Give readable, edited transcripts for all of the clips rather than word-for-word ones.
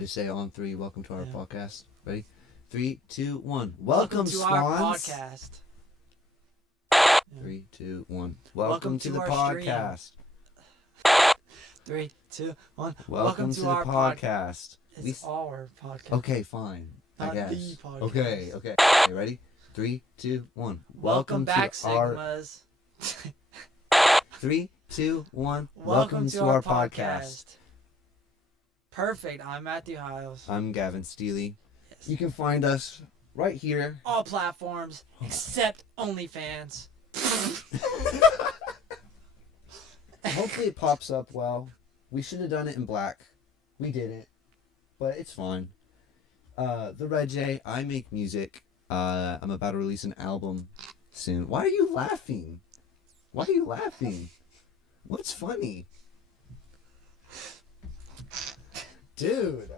ready to say on three, welcome to our podcast. Ready? 3, 2, 1. Welcome to Swans. Our podcast. 3, 2, 1. Welcome to the our podcast. 3, 2, 1. Welcome to the podcast. It's our podcast. Okay, fine. Not I guess. the podcast. Okay. Okay, ready? 3, 2, 1. Welcome back, to our Sigmas. 3, 2, 1. Welcome to our podcast. Perfect. I'm Matthew Hiles. I'm Gavin Steely. Yes. You can find us right here. All platforms except OnlyFans. Hopefully it pops up well. We should have done it in black. We didn't. But it's fine. The Red J, I make music. I'm about to release an album soon. Why are you laughing? What's funny? Dude,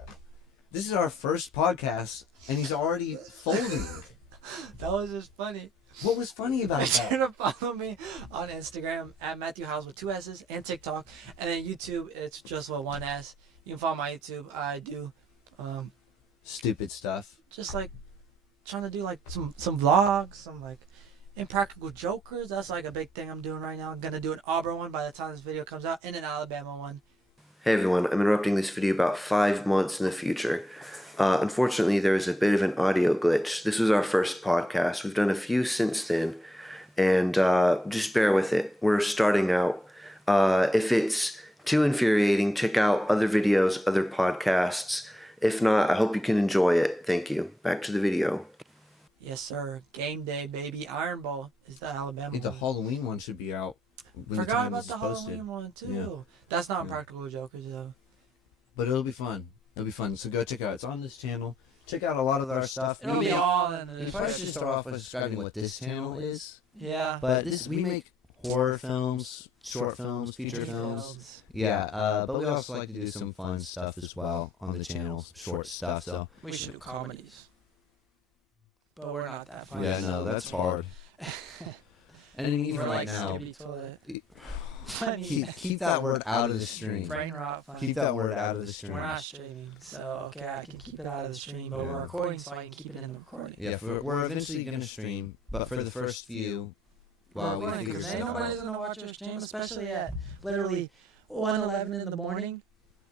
this is our first podcast, and he's already folding. That was just funny. What was funny about Make that? sure to follow me on Instagram at Matthew Hiles with 2 S's and TikTok. And then YouTube, it's just with 1 S. You can follow my YouTube. I do Stupid stuff. just like trying to do like some vlogs, some like impractical jokers. That's like a big thing I'm doing right now. I'm gonna do an Auburn one by the time this video comes out, and an Alabama one. Hey everyone, I'm interrupting this video about 5 months in the future. Unfortunately, there was a bit of an audio glitch. This was our first podcast. We've done a few since then, and just bear with it. We're starting out. If it's too infuriating, check out other videos, other podcasts. If not, I hope you can enjoy it. Thank you. Back to the video. Yes, sir. Game day, baby. Iron Ball is the Alabama The one. Halloween one should be out. When the Forgot time about this the is posted. Halloween one too. Yeah. That's not Yeah. impractical jokers though. But it'll be fun. So go check it out. It's on this channel. Check out a lot of our stuff. It'll We be make- all in the We probably should description. start off with describing what this channel is. Yeah. But we make horror films, short films, feature films. Yeah, but we also like to do some fun stuff as well on the channel, short stuff. So We should do comedies. But we're not that funny. yeah, no, that's hard. And even We're right like now, Skippy Toilet. Funny. keep that word out of the stream. Brain rot funny. Keep that word out of the stream. We're not streaming, so okay, I can keep it out of the stream, but we're Yeah. recording, so I can keep it in the recording. Yeah, we're eventually gonna stream, but for the first few, while we figure Because stuff nobody's out. gonna watch our stream, especially at literally 1:11 in the morning.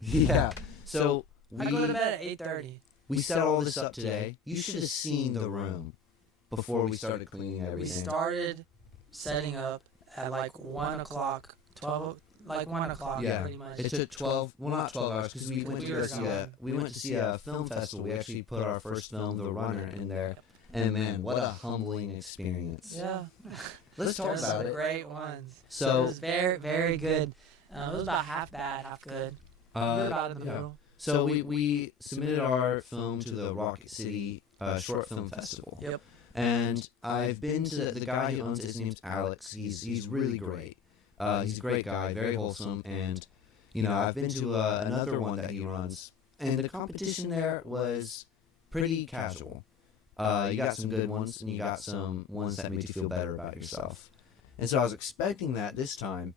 Yeah. So I go to bed at 8:30. we set all this up today. You should have seen the room before we started cleaning We everything. started setting up at like 1 o'clock, 12, like 1 o'clock, Yeah. pretty much. It took 12, well not 12 hours, because we went to We go were see gone. we went to see a film festival. We actually put our first film, The Runner, in there. And man, what a humbling experience. Yeah. Let's talk There's about some it. great ones. So- it was very, very good. It was about half bad, half good. We were about in the yeah. middle. So we submitted our film to the Rocket City Short Film Festival. Yep. And I've been to the guy who owns it. His name's Alex. He's really great. He's a great guy, very wholesome. And you know, I've been to another one that he runs, and the competition there was pretty casual. You got some good ones, and you got some ones that made you feel better about yourself. And so I was expecting that this time,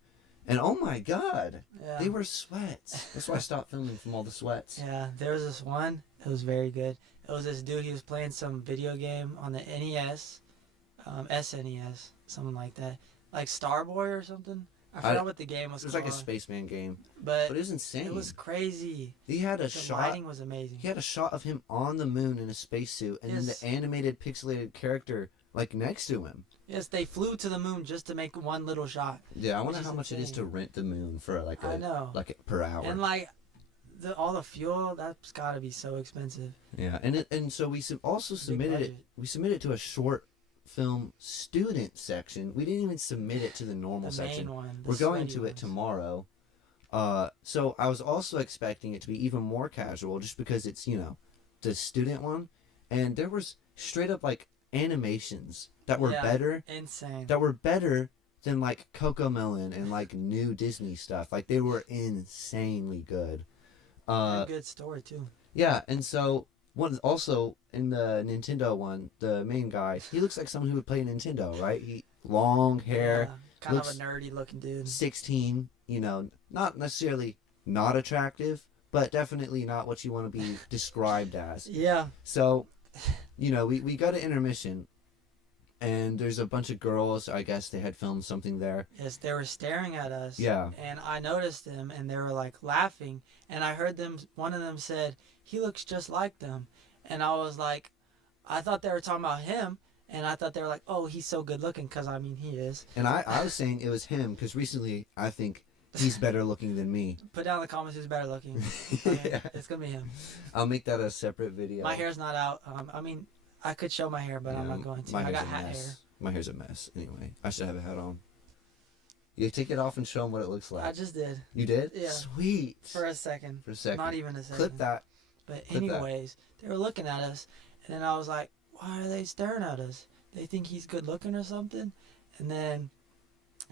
and oh my god, Yeah. they were sweats. That's why I stopped filming from all the sweats. Yeah, there was this one. It was very good. It was this dude. He was playing some video game on the NES, SNES, something like that, like Starboy or something. I forgot what the game was It was called. like a spaceman game, but but it was insane. it was crazy. He had a The shot. lighting was amazing. He had a shot of him on the moon in a spacesuit, and then Yes. the animated pixelated character like next to him. Yes, they flew to the moon just to make one little shot. Yeah, I Which wonder is how much it is to insane. rent the moon for like I know. per hour. And like all the fuel, that's got to be so expensive. Yeah, and so we also submitted it. budget. We submitted to a short film student section. We didn't even submit it to the normal The section. main one. the We're going sweaty to it ones. tomorrow. So I was also expecting it to be even more casual, just because it's the student one, and there was straight up like animations that were Yeah. better. Insane. That were better than like Cocomelon and like new Disney stuff. Like they were insanely good. And a good story too. Yeah, and so one also in the Nintendo one, the main guy, he looks like someone who would play Nintendo, right? He long hair, Yeah, kind of looks a nerdy looking dude. 16, not necessarily not attractive, but definitely not what you want to be described as. Yeah. So, we got an intermission, and there's a bunch of girls. I guess they had filmed something there. Yes, they were staring at us. Yeah. And I noticed them, and they were like laughing. And I heard them. One of them said, "He looks just like them." And I was like, I thought they were talking about him, and I thought they were like, "Oh, he's so good looking," because I mean he is. And I was saying it was him because recently I think he's better looking than me. Put down in the comments who's better looking. Okay, Yeah. it's gonna be him. I'll make that a separate video. My hair's not out. I mean, I could show my hair, but I'm not going to. I got hat hair. My hair's a mess. Anyway, I should have a hat on. You take it off and show them what it looks like. I just did. You did? Yeah. Sweet. For a second. Not even a second. Clip that. But Clip anyways, they were looking at us, and then I was like, why are they staring at us? They think he's good looking or something? And then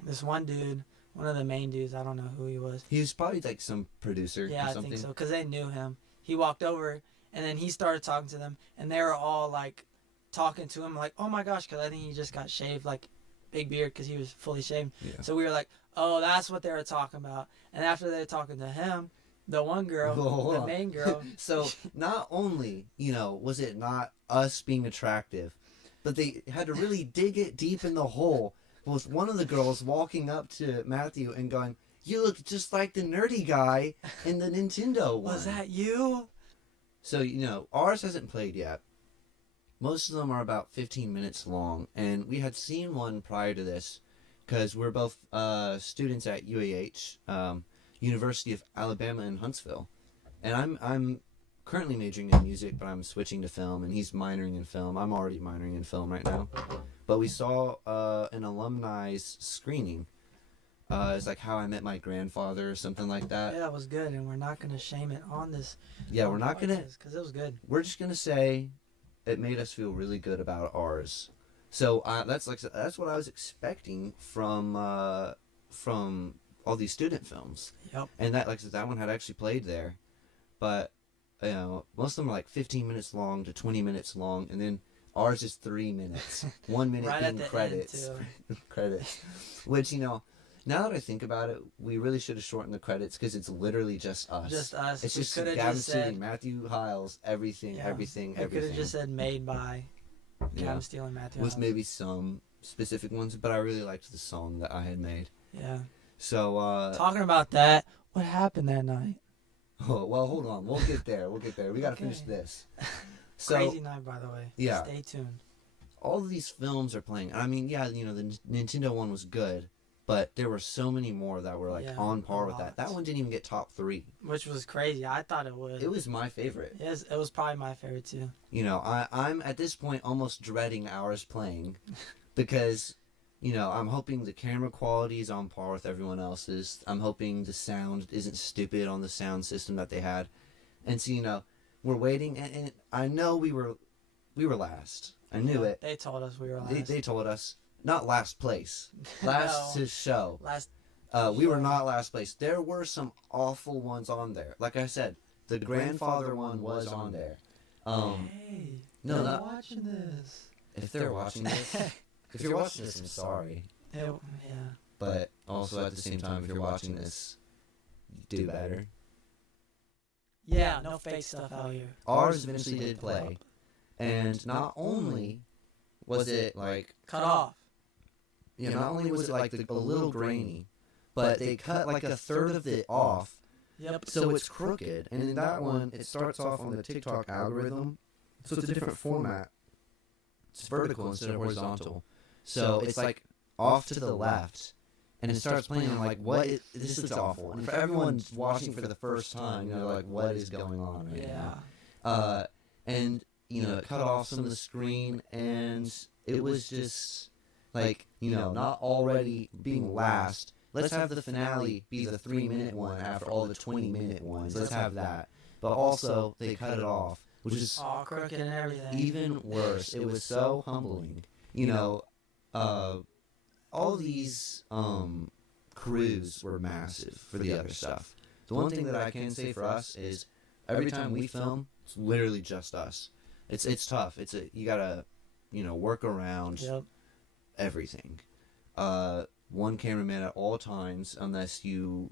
this one dude, one of the main dudes, I don't know who he was. He was probably like some producer Yeah, or something. I think so, because they knew him. He walked over, and then he started talking to them, and they were all like talking to him like, oh my gosh, because I think he just got shaved, like big beard, because he was fully shaved. Yeah. So we were like, oh, that's what they were talking about. And after they were talking to him, the one girl, the main girl. So not only, was it not us being attractive, but they had to really dig it deep in the hole. Was one of the girls walking up to Matthew and going, "You look just like the nerdy guy in the Nintendo one." Was that you? So, ours hasn't played yet. Most of them are about 15 minutes long, and we had seen one prior to this because we're both students at UAH, University of Alabama in Huntsville, and I'm currently majoring in music, but I'm switching to film, and he's minoring in film. I'm already minoring in film right now, but we saw an alumni's screening. It's like How I Met My Grandfather or something like that. Yeah, that was good, and we're not gonna shame it on this. Yeah, we're not gonna, because it was good. We're just gonna say it made us feel really good about ours. So that's what I was expecting from all these student films. Yep. And that, like I said, that one had actually played there, but most of them are like 15 minutes long to 20 minutes long, and then ours is 3 minutes, 1 minute Right being at the credits, credits. Which now that I think about it, we really should have shortened the credits because it's literally just us. Just us. It's We just coulda Gavin just Steele, said- Matthew Hiles, everything. We could have just said made by Yeah. Gavin Steele and Matthew. With House. maybe some specific ones, but I really liked the song that I had made. Yeah. So, Talking about that, what happened that night? oh, well, hold on. We'll get there. We got to finish Okay. this. So, Crazy night, by the way. Yeah. Stay tuned. all of these films are playing. I mean, yeah, the Nintendo one was good, but there were so many more that were like Yeah, on par a with that. lot. That one didn't even get top 3. Which was crazy. I thought it would. It was my favorite. Yes, it was probably my favorite too. I'm at this point almost dreading ours playing because, I'm hoping the camera quality is on par with everyone else's. I'm hoping the sound isn't stupid on the sound system that they had. And so, we're waiting, and I know we were last. I knew it. They told us we were last. They told us, not last place. Last No. to show. Last. We were not last place. There were some awful ones on there. Like I said, the grandfather one was on there. Hey. no, they're not- watching this. If they're watching this, if you're watching this, I'm sorry. Yeah. But also at the same time, if you're watching this, do better. Yeah. No fake stuff out here. Ours eventually did play, and not only was it like, Cut off. not only was it like a little grainy, but they cut like a third of it off. Yep. So it's crooked, and in that one, it starts off on the TikTok algorithm, so it's a different format. It's vertical instead of horizontal, so it's like off to the left, and it starts playing. I'm like, this looks awful. And for everyone watching for the first time, like, what is going on right now? And it cut off some of the screen, and it was just like, not already being last. Let's have the finale be the 3-minute one after all the 20-minute ones. Let's have that. But also, they cut it off, which is all crooked and everything. even worse. It was so humbling. All these crews were massive for the other stuff. The one thing that I can say for us is every time we film, it's literally just us. It's tough. You gotta, work around Yep. everything. One cameraman at all times, unless you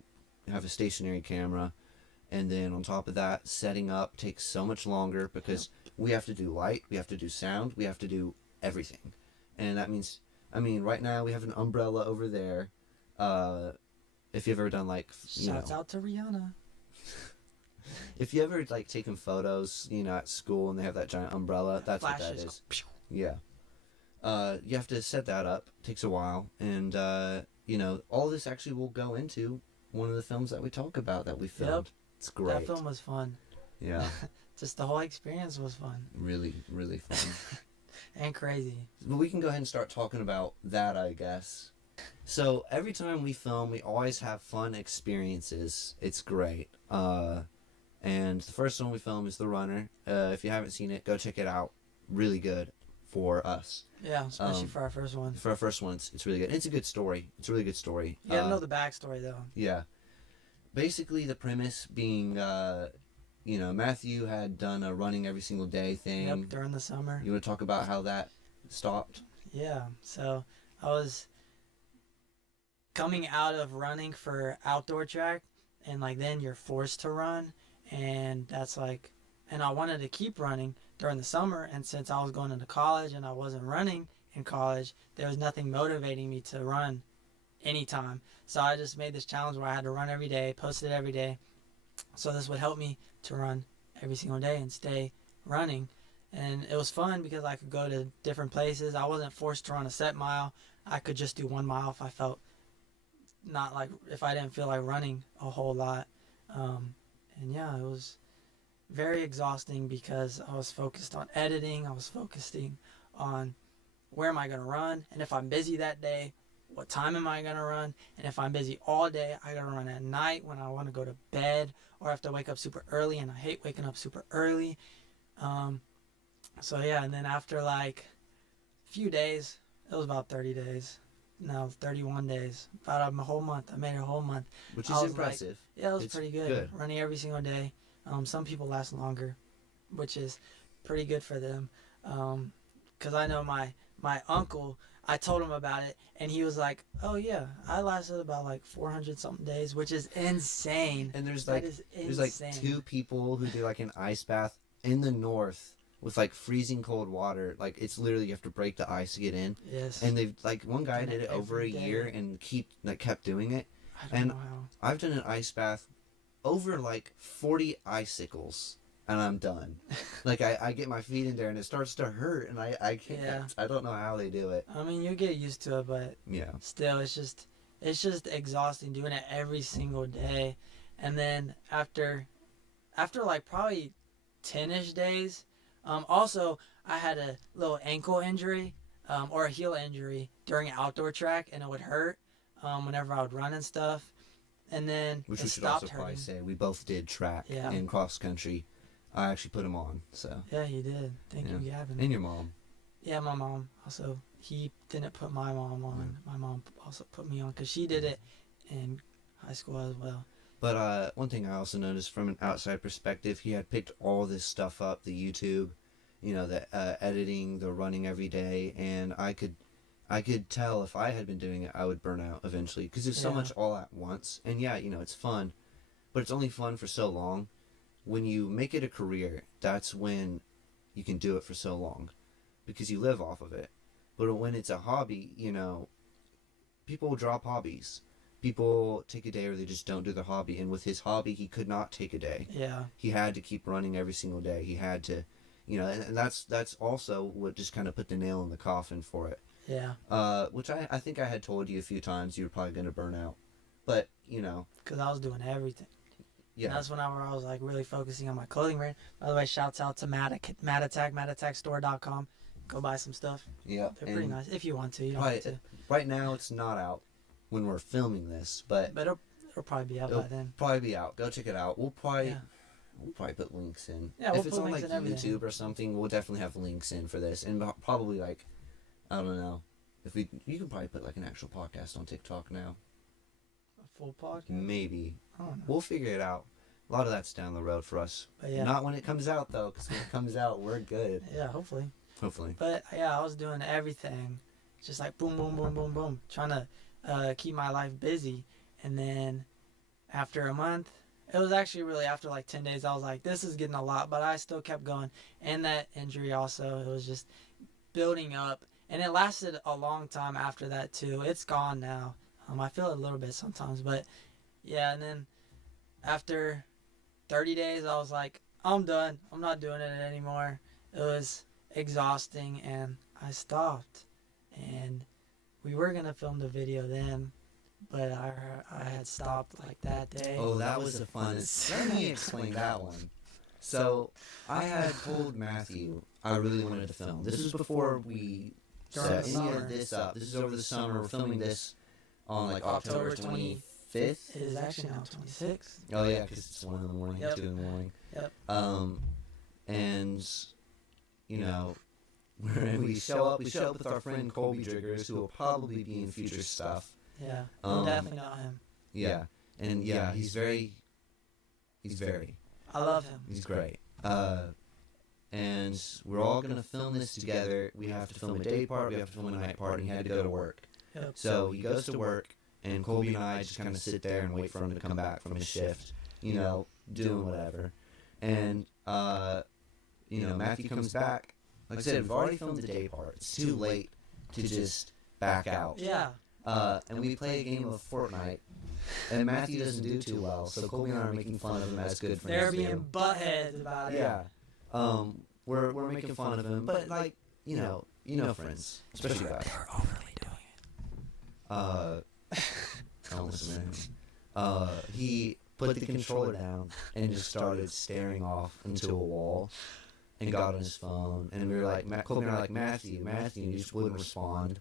have a stationary camera, And then on top of that, setting up takes so much longer because we have to do light, we have to do sound, we have to do everything. And that means, I mean, right now we have an umbrella over there. If you've ever done like, Shouts out to Rihanna. if you ever like taken photos, at school and they have that giant umbrella, that's what that Flashes. is. Yeah. You have to set that up. Takes a while. And, all this actually will go into one of the films that we talk about that we filmed. Yep. It's great. That film was fun. Yeah. Just the whole experience was fun. Really, really fun. And crazy. But we can go ahead and start talking about that, I guess. So every time we film, we always have fun experiences. It's great. And the first one we film is The Runner. If you haven't seen it, go check it out. Really good for us. Yeah, especially for our first one. For our first one, it's really good. It's a good story. It's a really good story. You gotta know the backstory, though. Yeah. Basically, the premise being, Matthew had done a running every single day thing. Yep, during the summer. You want to talk about how that stopped? Yeah, so I was coming out of running for outdoor track, and then you're forced to run, and that's and I wanted to keep running during the summer, and since I was going into college and I wasn't running in college, there was nothing motivating me to run anytime. So I just made this challenge where I had to run every day, post it every day, so this would help me to run every single day and stay running. And it was fun because I could go to different places. I wasn't forced to run a set mile. I could just do 1 mile if I felt if I didn't feel like running a whole lot. And yeah, it was very exhausting because I was focused on editing. I was focusing on where am I going to run, and if I'm busy that day, what time am I going to run, and if I'm busy all day, I got to run at night when I want to go to bed or I have to wake up super early, and I hate waking up super early. So yeah, and then after a few days, it was about 30 days. No, 31 days. About a whole month. I made it a whole month. Which is impressive. Yeah, it was pretty good. Running every single day. Some people last longer, which is pretty good for them. Because I know my uncle, I told him about it, and he was like, oh yeah, I lasted about 400 something days, which is insane. And there's insane. 2 people who do an ice bath in the north with freezing cold water. It's literally you have to break the ice to get in. Yes. And they've one guy did it over a year and kept doing it. I don't know how. I've done an ice bath over 40 icicles and I'm done. I get my feet in there and it starts to hurt and I can't. Yeah. I don't know how they do it. I mean, you get used to it, but yeah, still, it's just exhausting doing it every single day. And then after probably 10-ish days, also I had a little ankle injury or a heel injury during outdoor track, and it would hurt whenever I would run and stuff. And then which it we should stopped also probably hurting. say we both did track and cross country. I actually put him on, so. Yeah, you did. Thank you, Gavin. And your mom. Yeah, my mom also. He didn't put my mom on. My mom also put me on because she did it in high school as well. But one thing I also noticed from an outside perspective, he had picked all this stuff up, the YouTube, the editing, the running every day, and I could tell if I had been doing it, I would burn out eventually because it's so much all at once. And yeah, it's fun, but it's only fun for so long. When you make it a career, that's when you can do it for so long because you live off of it. But when it's a hobby, people drop hobbies. People take a day or they just don't do their hobby. And with his hobby, he could not take a day. Yeah. He had to keep running every single day. He had to, and that's also what just kind of put the nail in the coffin for it. Yeah. Which I think I had told you a few times you were probably going to burn out. But, because I was doing everything. Yeah. And that's whenever I was really focusing on my clothing brand. By the way, shouts out to Matt Attack, MattAttackStore.com. Go buy some stuff. Yeah. They're pretty nice. If you want to. You don't have to. Right now, it's not out when we're filming this, but it'll probably be out by then. Probably be out. Go check it out. We'll probably put links in. Yeah, if it's on YouTube or something, we'll definitely have links in for this, and probably I don't know, you can probably put an actual podcast on TikTok now. A full podcast? Maybe. I don't know. We'll figure it out. A lot of that's down the road for us. But yeah. Not when it comes out though, because when it comes out, we're good. Yeah, hopefully. Hopefully. But yeah, I was doing everything, just boom, boom, boom, boom, boom, trying to keep my life busy. And then after a month, It was actually really after like 10 days, I was like, this is getting a lot, but I still kept going. And that injury also, it was just building up. And it lasted a long time after that, too. It's gone now. I feel it a little bit sometimes, but yeah. And then after 30 days, I was like, I'm done. I'm not doing it anymore. It was exhausting, and I stopped. And we were going to film the video then, but I had stopped like that day. Oh, that was the funnest. Let me explain that one. So, I had told Matthew I really wanted to film. This was before we set any of this up. This is over the summer. We're filming this on like October 25th. It is actually now 26th. Oh yeah, because it's 1 in the morning, Yep. 2 in the morning. Yep. And you know, we show up with our friend Colby Driggers, who will probably be in future stuff. Yeah, I'm definitely not him. Yeah, and yeah, he's very. I love him. He's great. And we're all gonna film this together. We have to film a day part, we have to film a night part, and he had to go to work. Yep. So he goes to work, and Colby and I just kind of sit there and wait for him to come back from his shift, you know, doing whatever. And, you know, Matthew comes back. Like I said, we've already filmed the day part. It's too late to just back out. Yeah. And we play a game of Fortnite, and Matthew doesn't do too well, so Colby and I are making fun of him as good friends. They're being buttheads about it. Yeah. We're making fun of him, but like, you know friends, especially guys. They're overly doing it. Don't listen to him. He put the controller down and just started staring off into a wall and got on his phone, and we were like, Colby and I were like, Matthew, and he just wouldn't respond.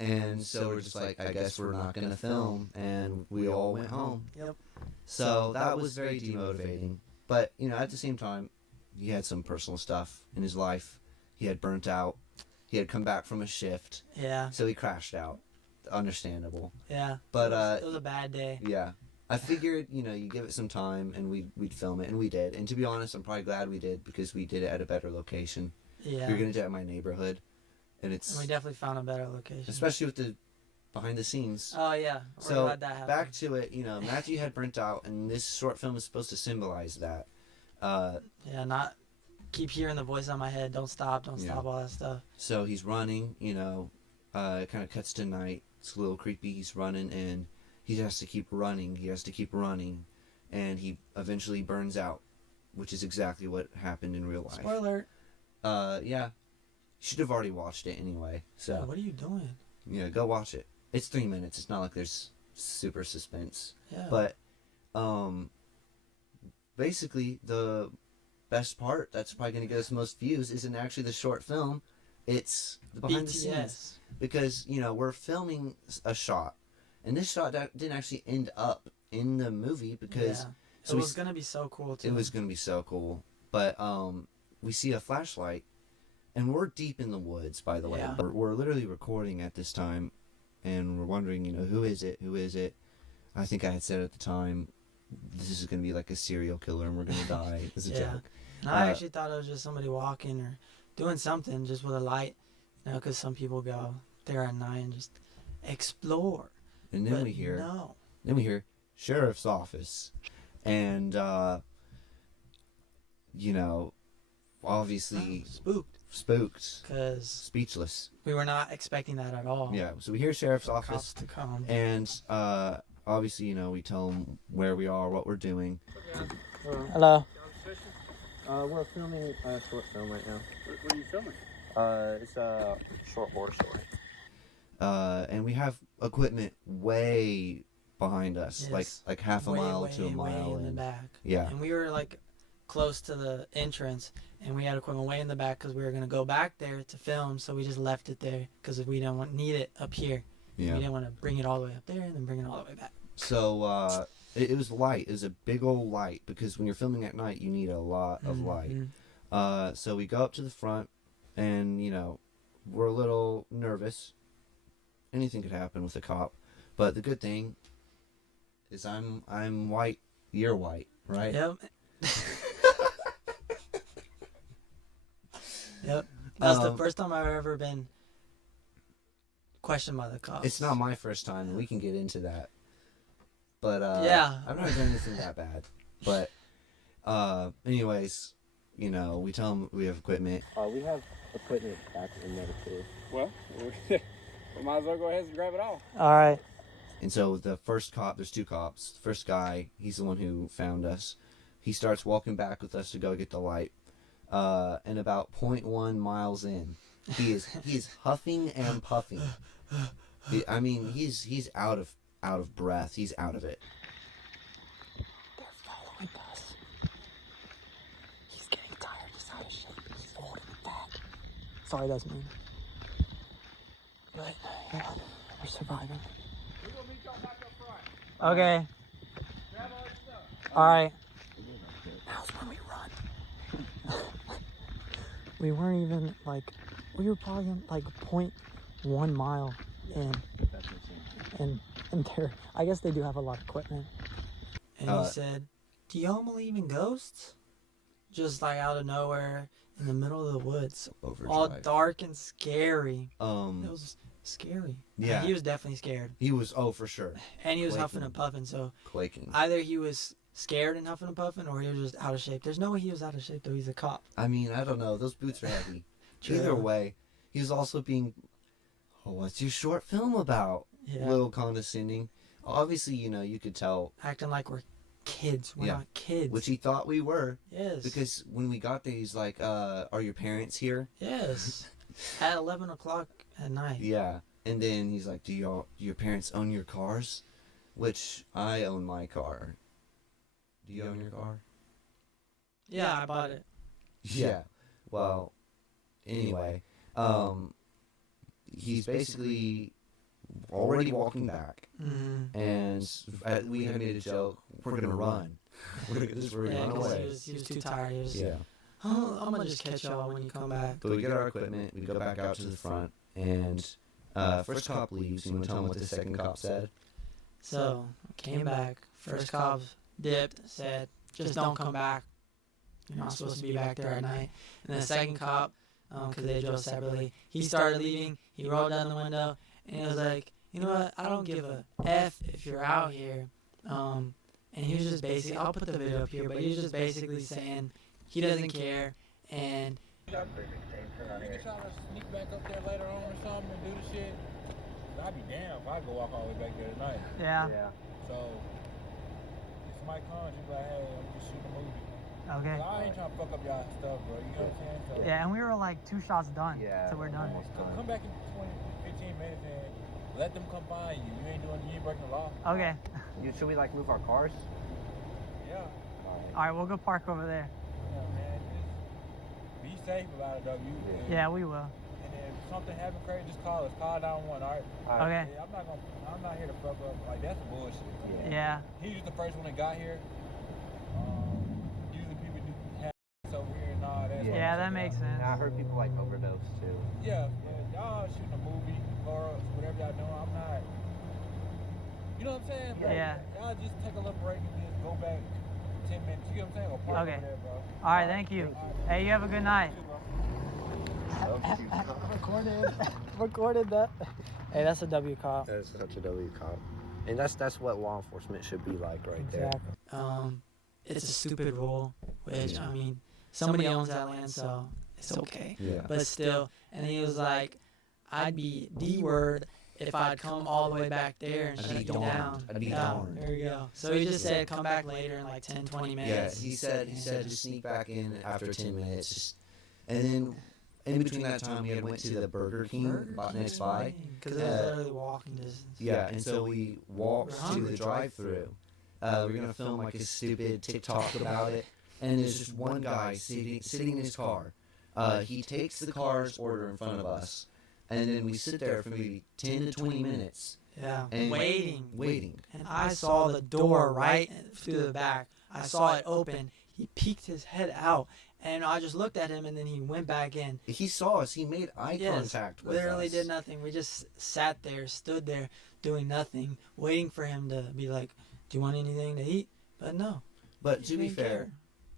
And so we're just like, I guess we're not gonna film, and we all went home. Yep. So that was very demotivating. But, you know, at the same time, he had some personal stuff in his life. He had burnt out. He had come back from a shift. Yeah. So he crashed out. Understandable. Yeah. But, it was a bad day. yeah. I figured, you know, you give it some time and we'd film it, and we did. And to be honest, I'm probably glad we did, because we did it at a better location. Yeah. We were going to do it at my neighborhood. And it's... And we definitely found a better location. Especially with the behind the scenes. Oh, yeah. We're So, glad that happened. back to it, you know, Matthew had burnt out, and this short film is supposed to symbolize that. Yeah, not keep hearing the voice on my head. Don't stop, all that stuff. So he's running, you know, it kind of cuts to night. It's a little creepy. He's running, and he has to keep running. And he eventually burns out, which is exactly what happened in real life. Spoiler. Yeah. You should have already watched it anyway. So, What are you doing? yeah, go watch it. It's 3 minutes. It's not like there's super suspense. Yeah. But, basically, the best part that's probably going to get us the most views isn't actually the short film. It's the behind the scenes. Because, you know, we're filming a shot. And this shot didn't actually end up in the movie because... Yeah. So it was going to be so cool, too. It was going to be so cool. But we see a flashlight, and we're deep in the woods, by the way. Yeah. We're literally recording at this time, and we're wondering, you know, who is it? I think I had said at the time, this is going to be like a serial killer, and we're going to die. It's a joke. And I actually thought it was just somebody walking or doing something just with a light, you know, because some people go there at night and just explore. And then But we hear... no. Then we hear sheriff's office, and you know, obviously spooked, because speechless. we were not expecting that at all. Yeah, so we hear sheriff's Cops office, to come. and obviously, you know, we tell them where we are, what we're doing. Hello. We're filming a short film right now. What are you filming? It's a short horror story. And we have equipment way behind us, Yes. like half a mile to a mile, way in the and back. yeah. And we were like close to the entrance, and we had equipment way in the back because we were gonna go back there to film. So we just left it there because we didn't need it up here. Yeah. We didn't want to bring it all the way up there and then bring it all the way back. So it was light. It was a big old light, because when you're filming at night, you need a lot of light. So we go up to the front, and you know, we're a little nervous. Anything could happen with a cop, but the good thing is I'm white. You're white, right? Yep. Yep. That's the first time I've ever been questioned by the cops. It's not my first time, and we can get into that. but Yeah. I've never done anything that bad. But anyways, you know, we tell them we have equipment. We have equipment back in there too. Well, we might as well go ahead and grab it all. All right. And so the first cop, there's two cops. The first guy, he's the one who found us. He starts walking back with us to go get the light. And about 0.1 miles in, he is huffing and puffing. He's out of breath. He's out of it. They're following us. He's getting tired. He's out of shape. He's old and fat. Sorry, that's mean. But yeah, we're surviving. We're gonna meet y'all back up front. Okay. Grab all your stuff. All right. Now's when we run. We weren't even like, we were probably in like 0.1 mile in. And they're, I guess they do have a lot of equipment. And he said, do y'all believe in ghosts? Just like out of nowhere in the middle of the woods. Overdrive. All dark and scary. It Um, was scary. yeah. He was definitely scared. he was, for sure, And he was Quaking. huffing and puffing, so quaking. either he was scared and huffing and puffing, or he was just out of shape. There's no way he was out of shape, though. He's a cop. I mean, I don't know. Those boots are heavy. True. Either way, he was also being, what's your short film about? Yeah. A little condescending. Obviously, you know, you could tell, Acting like we're kids. We're Yeah. not kids. which he thought we were. Yes. Because when we got there, he's like, are your parents here? Yes. At 11 o'clock at night. Yeah. And then he's like, do your parents own your cars? Which I own my car. Do you own your car? Yeah, I bought it. Yeah. Well, anyway, he's basically already walking back, Mm-hmm. and we had made a joke. We're gonna run. We're gonna Yeah, run 'cause away. he was too tired. He was, Yeah. oh, I'm going to just catch y'all when you come back. But we get our equipment. We go back out to the front, and first cop leaves. You want to tell him what the second cop said? So, came back. First cop dipped, said, just don't come back. You're not supposed to be back there at night. And the second cop, because they drove separately, he started leaving. He rolled down the window, and he was like, you know what? I don't give a F if you're out here. And he was just basically, I'll put the video up here, but he was just basically saying he doesn't care. And You can try to sneak back up there later on or something and do the shit. I'd be damned if I go walk all the way back there tonight. yeah, So, if somebody comes, you be like, hey, I'm just shooting a movie. okay. But I ain't trying to fuck up y'all stuff, bro. You know what I'm saying? So, Yeah, and we were like 2 shots done, Yeah, so we're done. almost come back in 20, 15 minutes and let them come find you. You ain't breaking the law. Okay. Should we like move our cars? Yeah. All right, we'll go park over there. Yeah, man. Just be safe about it, though. Yeah, we will. And if something happens crazy, just call us. Call 911, all right? Okay. Yeah, I'm not here to fuck up. Like, that's bullshit. Yeah. He was just the first one that got here. Usually people do have over here and all that. Yeah, that makes sense. And I heard people like overdose too. Yeah, y'all shooting a movie or whatever y'all doing. I'm not. You know what I'm saying? Bro? Yeah. Y'all just take a little break and just go back 10 minutes. You get what I'm saying? Or park Okay. over there, bro. All right, thank you. Hey, you have a good night. Recorded that. Hey, that's a W cop. That's such a W cop. And that's what law enforcement should be like right there. It's a stupid rule, which, I mean, somebody owns that land, so it's okay. Yeah. But still, and he was like, I'd be D-word if I'd come all the way back there and I'd shut be you darned. down. I'd be Yeah, darned. there you go. So he just said, come back later in like 10, 20 Yeah, minutes. he said just sneak back in after 10 minutes. And then in between that time, we had went to the Burger King about next by. Because it was literally walking distance. Yeah, and so we walked to the drive-through. We're gonna film like a stupid TikTok about it, and there's just one guy sitting in his car. He takes the car's order in front of us, and then we sit there for maybe 10 to 20 minutes. Yeah, And waiting. And I saw the door right through the back. I saw it open. He peeked his head out, and I just looked at him, and then he went back in. He saw us. He made eye contact with literally us. did nothing. We just sat there, stood there, doing nothing, waiting for him to be like, do you want anything to eat? But no. But to he be didn't fair,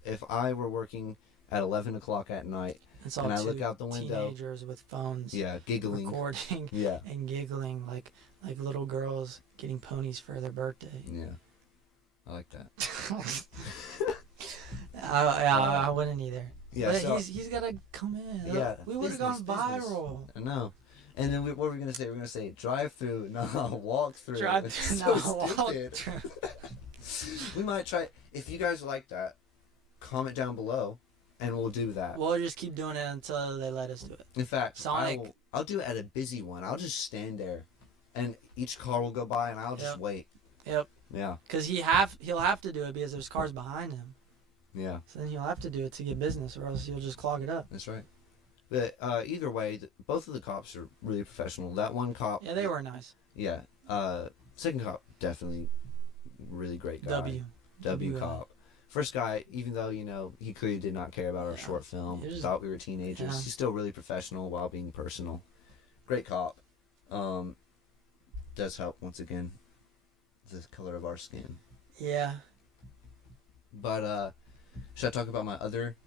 care. if I were working at 11 o'clock at night, It's all and I two look out the window, teenagers with phones, yeah, giggling, recording, yeah, and giggling like little girls getting ponies for their birthday. yeah. I like that. I wouldn't either. Yeah, But so he's gotta come in. Yeah, we would have gone business. viral. I know. And then what were we gonna say? We're gonna say drive through, no, walk through. Drive It's through, so no, walk stupid. through. We might try. If you guys like that, comment down below, and we'll do that. We'll just keep doing it until they let us do it. In fact, Sonic. I'll do it at a busy one. I'll just stand there, and each car will go by, and I'll just Yep. wait. Yep. Yeah. Because he'll have to do it because there's cars behind him. Yeah. So then he'll have to do it to get business, or else he'll just clog it up. That's right. But either way, both of the cops are really professional. That one cop. Yeah, they were nice. Yeah. Second cop, definitely really great guy. W W cop. First guy, even though, he clearly did not care about our short film, He was- thought we were teenagers, Yeah. he's still really professional while being personal. Great cop. Does help, once again, the color of our skin. Yeah. But, should I talk about my other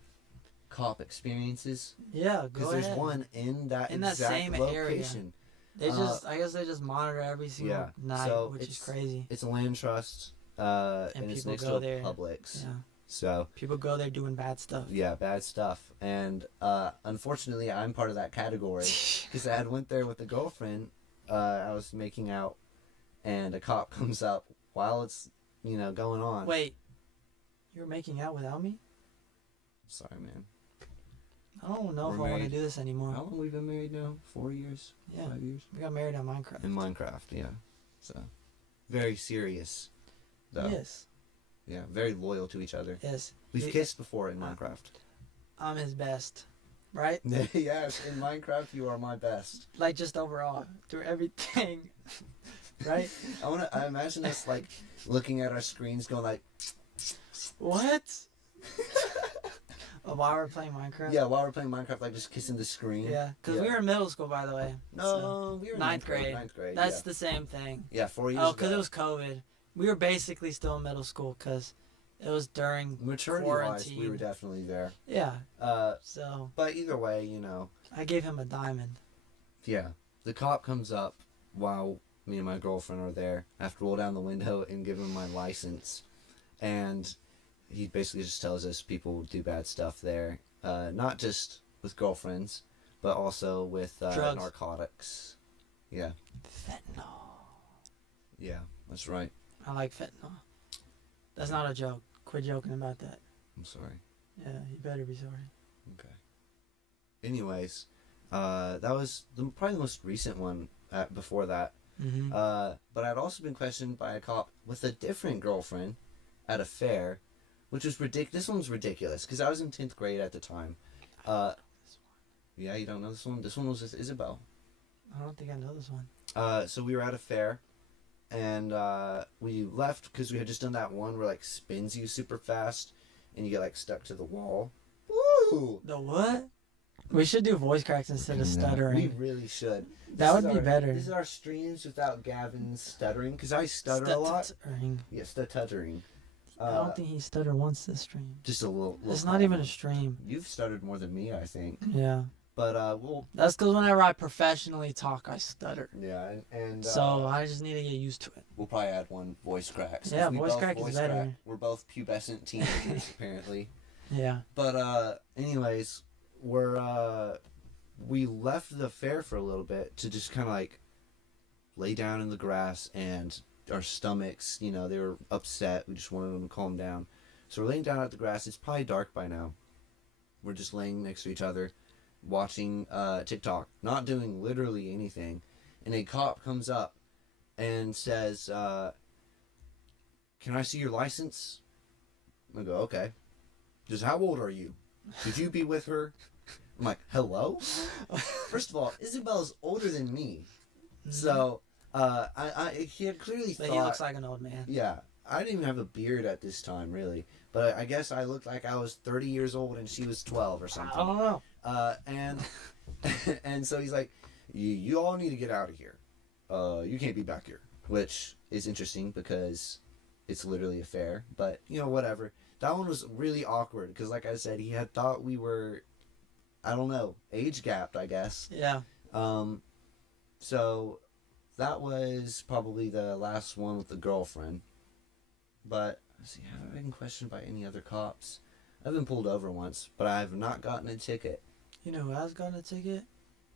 cop experiences? Yeah, go Because ahead. there's one in that In that exact same location. area. I guess they just monitor every single Yeah, night, so which is it's- crazy. It's a land trust, and it's people next go to a there. Publix. Yeah. So, People go there doing bad stuff. yeah, bad stuff. And unfortunately, I'm part of that category. Because I had went there with a girlfriend. I was making out, and a cop comes up while it's, going on. Wait, you were making out without me? Sorry, man. I don't know We're if I want to married. do this anymore. How long we been married now? 4 years? Yeah. 5 years? We got married on Minecraft. In Minecraft, yeah. So, very serious, though. Yes. Yeah, very loyal to each other. Yes. We've He- kissed before in Minecraft. I'm his best. Right? Yes, in Minecraft, you are my best. Like, just overall. Through everything. Right? I imagine us, looking at our screens going like, What? Oh, while we're playing Minecraft? yeah, while we're playing Minecraft, just kissing the screen. Yeah. Because we Yeah. were in middle school, by the way. No, So, we were in ninth grade. Ninth grade. that's yeah. the same thing. Yeah, 4 years Oh, ago. because it was COVID. We were basically still in middle school because it was during Maturity-wise, quarantine. we were definitely there. Yeah. Uh, So but either way, I gave him a diamond. yeah. The cop comes up while me and my girlfriend are there. I have to roll down the window and give him my license. And he basically just tells us people do bad stuff there. Not just with girlfriends, but also with Drugs. narcotics. Yeah. Fentanyl. Yeah, that's right. I like fentanyl. That's not a joke. Quit joking about that. I'm sorry. Yeah, you better be sorry. Okay. Anyways, that was probably the most recent one before that. Mm-hmm. But I'd also been questioned by a cop with a different girlfriend at a fair, which was ridiculous. This one was ridiculous because I was in 10th grade at the time. Yeah, you don't know this one? This one was with Isabel. I don't think I know this one. So we were at a fair, and we left because we had just done that one where spins you super fast, and you get stuck to the wall. Woo! The what? We should do voice cracks instead of stuttering. We really should. That This would is be our- better. This is our streams without Gavin stuttering, because I stutter a lot. Stuttering. Yeah, stuttering. I don't think he stuttered once this stream. Just a little. It's not even a stream. You've stuttered more than me, I think. Yeah. But we'll. That's because whenever I professionally talk, I stutter. Yeah, and So I just need to get used to it. we'll probably add one voice crack. since Yeah, we voice both crack is better. crack. We're both pubescent teenagers, apparently. Yeah. But anyways, we left the fair for a little bit to just kind of lay down in the grass, and our stomachs, they were upset. We just wanted them to calm down. So we're laying down at the grass. It's probably dark by now. We're just laying next to each other, watching TikTok, not doing literally anything. And a cop comes up and says, "Can I see your license?" I go, "Okay." Just, "How old are you? Could you be with her?" I'm like, "Hello?" First of all, Isabel's older than me. So, he had clearly But thought... he looks like an old man. Yeah, I didn't even have a beard at this time, really. But I guess I looked like I was 30 years old and she was 12 or I something. don't know. And and so he's like, you all need to get out of here. You can't be back here. Which is interesting because it's literally a fair. But, whatever. That one was really awkward because, like I said, he had thought we were, I don't know, age gapped, I guess. Yeah. So that was probably the last one with the girlfriend. But let's see, have I been questioned by any other cops? I've been pulled over once, but I have not gotten a ticket. You know who has gotten a ticket?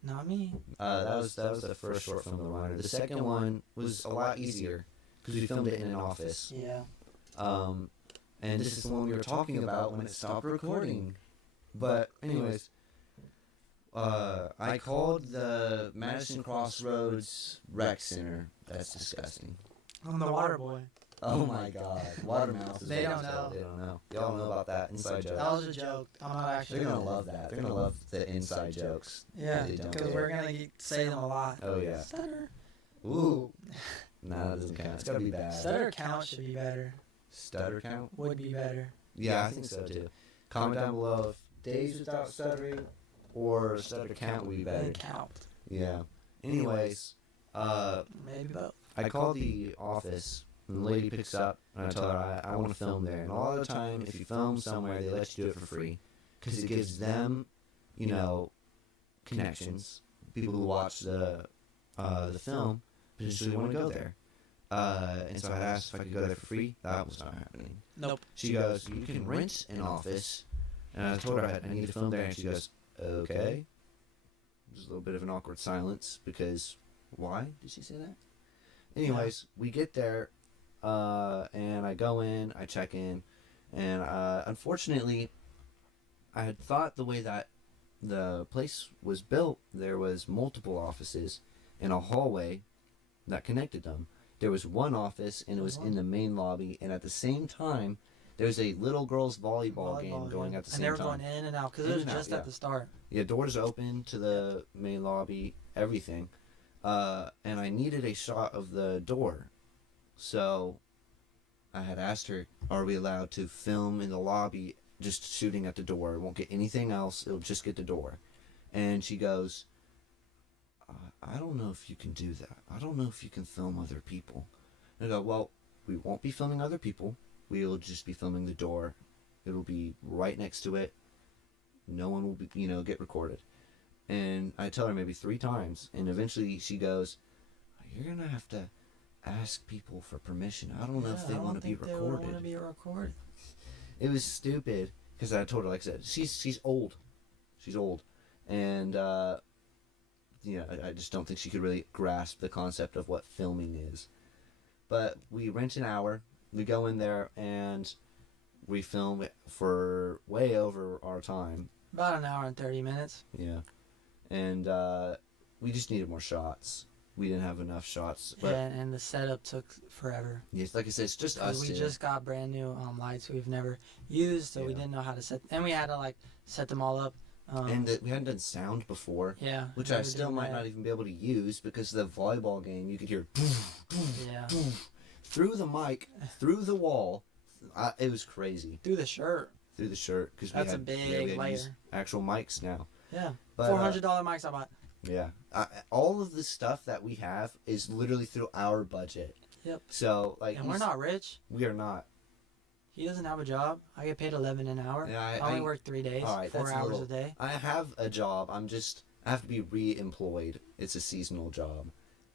Not me. That was the first short film, The Runner. The second one was a lot easier because we filmed it in an office. Yeah. And this is the one we were talking about when it stopped recording. But anyways, I called the Madison Crossroads Rec Center. That's disgusting. I'm the water boy. Oh my God, Watermouth is They what don't it's called. know. They don't know. Y'all know about that inside joke. That was a joke. I'm not actually. They're gonna love that. They're gonna love the inside jokes. Yeah, They don't because care. we're gonna say them a lot. Oh yeah. Stutter. Ooh. Nah, that doesn't count. It's gotta be bad. Stutter count should be better. Stutter count? Would be better. Yeah, I think so too. Comment down below if days without stuttering or stutter count would be better. Count. Yeah. Anyways, Maybe both. I call the office and the lady picks up and I tell her I want to film there. And a lot of the time, if you film somewhere, they let you do it for free because it gives them, you know, connections. People who watch the film potentially want to go there. And so I asked if I could go there for free. That was not happening. Nope. She goes, you can rent an office. And I told her I need to film there. And she goes, okay. There's a little bit of an awkward silence because why did she say that? Anyways, we get there and I go in, I check in. And unfortunately, I had thought the way that the place was built, there was multiple offices in a hallway that connected them. There was one office, and it was in the main lobby, and at the same time, there was a little girls' volleyball game going at the same time. And they were going in and out, because it was just at the start. Yeah, doors open to the main lobby, everything. And I needed a shot of the door. So I had asked her, are we allowed to film in the lobby just shooting at the door? It won't get anything else, it'll just get the door. And she goes, I don't know if you can do that. I don't know if you can film other people. And I go, well, we won't be filming other people. We'll just be filming the door. It'll be right next to it. No one will be, get recorded. And I tell her maybe 3 times. And eventually she goes, you're going to have to ask people for permission. I don't know if they want to be recorded. Want to be recorded. It was stupid. Because I told her, like I said, she's old. She's old. And, I just don't think she could really grasp the concept of what filming is. But we rent an hour, we go in there, and we film for way over our time. About an hour and 30 minutes. Yeah. And we just needed more shots. We didn't have enough shots. But yeah, and the setup took forever. Yes, like I said, it's just us. We just got brand new lights we've never used, so we didn't know how to set. And we had to set them all up. And we hadn't done sound before. Yeah. Which I still might not even be able to use because the volleyball game, you could hear through the mic, through the wall. It was crazy. Through the shirt. Through the shirt. Cause that's a big layer. Actual mics now. Yeah. But, $400 mics I bought. Yeah. All of the stuff that we have is literally through our budget. Yep. So, and we're not rich. We are not. He doesn't have a job. I get paid $11 an hour. Yeah, I only work 3 days, 4 hours a day. I have a job. I have to be re-employed. It's a seasonal job,